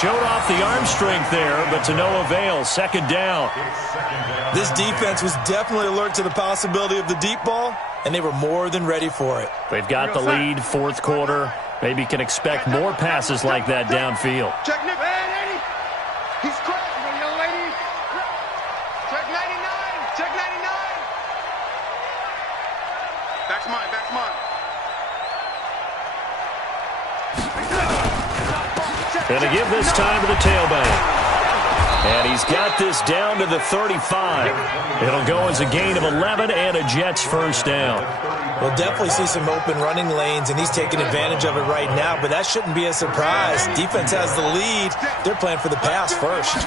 Showed off the arm strength there, but to no avail. 2nd down. This defense was definitely alert to the possibility of the deep ball, and they were more than ready for it. They've got the lead, 4th quarter. Maybe can expect more passes like that downfield. Check Nick. He's cracked, young lady. Check 99. Check 99. Back's mine. Back's mine. And to give this time to the tailback. And he's got this down to the 35. It'll go as a gain of 11 and a Jets 1st down. We'll definitely see some open running lanes, and he's taking advantage of it right now, but that shouldn't be a surprise. Defense has the lead. They're playing for the pass first.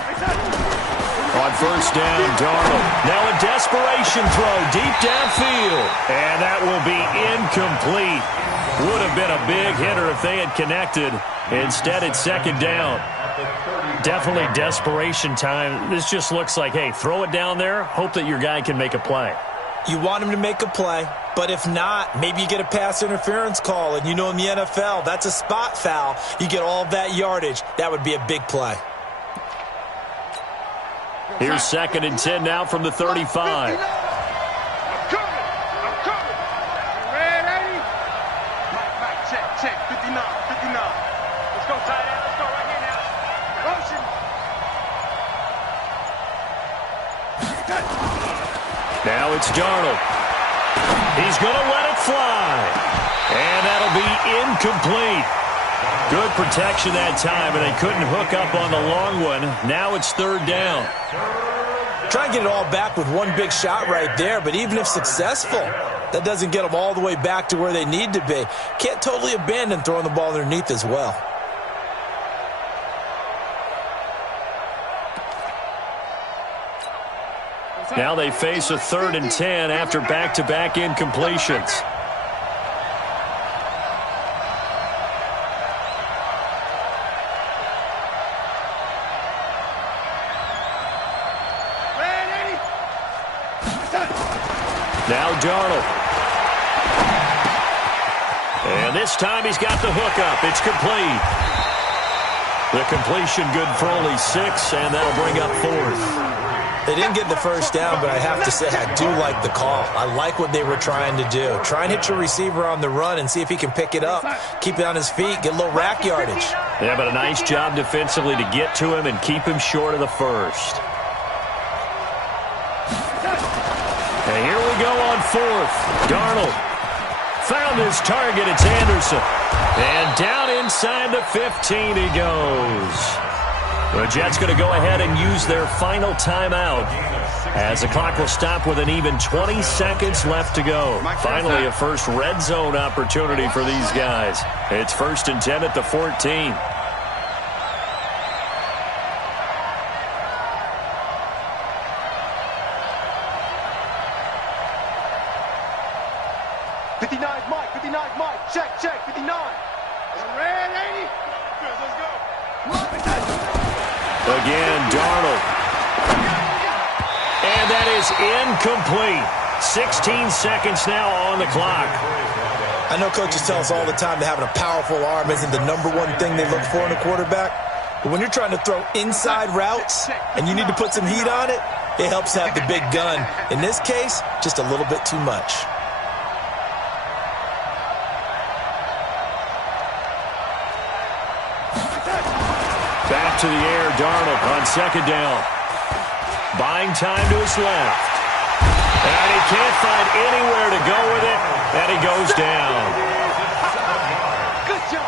On 1st down, Darnold. Now a desperation throw deep downfield. And that will be incomplete. Would have been a big hitter if they had connected. Instead, it's 2nd down. Definitely desperation time. This just looks like, hey, throw it down there, hope that your guy can make a play. You want him to make a play, but if not, maybe you get a pass interference call, and you know in the NFL, that's a spot foul. You get all of that yardage. That would be a big play. Here's 2nd and 10 now from the 35. Check, 59. Let's go, tight end. Let's go right here now. Motion. Now it's Darnold. He's going to let it fly. And that'll be incomplete. Good protection that time, and they couldn't hook up on the long one. Now it's 3rd down. Try and get it all back with one big shot right there, but even if successful, that doesn't get them all the way back to where they need to be. Can't totally abandon throwing the ball underneath as well. Now they face a 3rd and 10 after back-to-back incompletions. Now Darnold. And this time he's got the hook up. It's complete. The completion good for only 6, and that'll bring up 4th. They didn't get the first down, but I have to say I do like the call. I like what they were trying to do. Try and hit your receiver on the run and see if he can pick it up. Keep it on his feet, get a little rack yardage. Yeah, but a nice job defensively to get to him and keep him short of the first. And here we go on 4th. Darnold found his target. It's Anderson. And down inside the 15 he goes. The Jets going to go ahead and use their final timeout as the clock will stop with an even 20 seconds left to go. Finally, a first red zone opportunity for these guys. It's 1st and 10 at the 14. Mike, 59 Mike, check, 59. Red 80. Let's go. Again, Darnold. And that is incomplete. 16 seconds now on the clock. I know coaches tell us all the time that having a powerful arm isn't the #1 thing they look for in a quarterback. But when you're trying to throw inside routes and you need to put some heat on it, it helps to have the big gun. In this case, just a little bit too much. Back to the air, Darnold on 2nd down. Buying time to his left. And he can't find anywhere to go with it, and he goes down. Good job.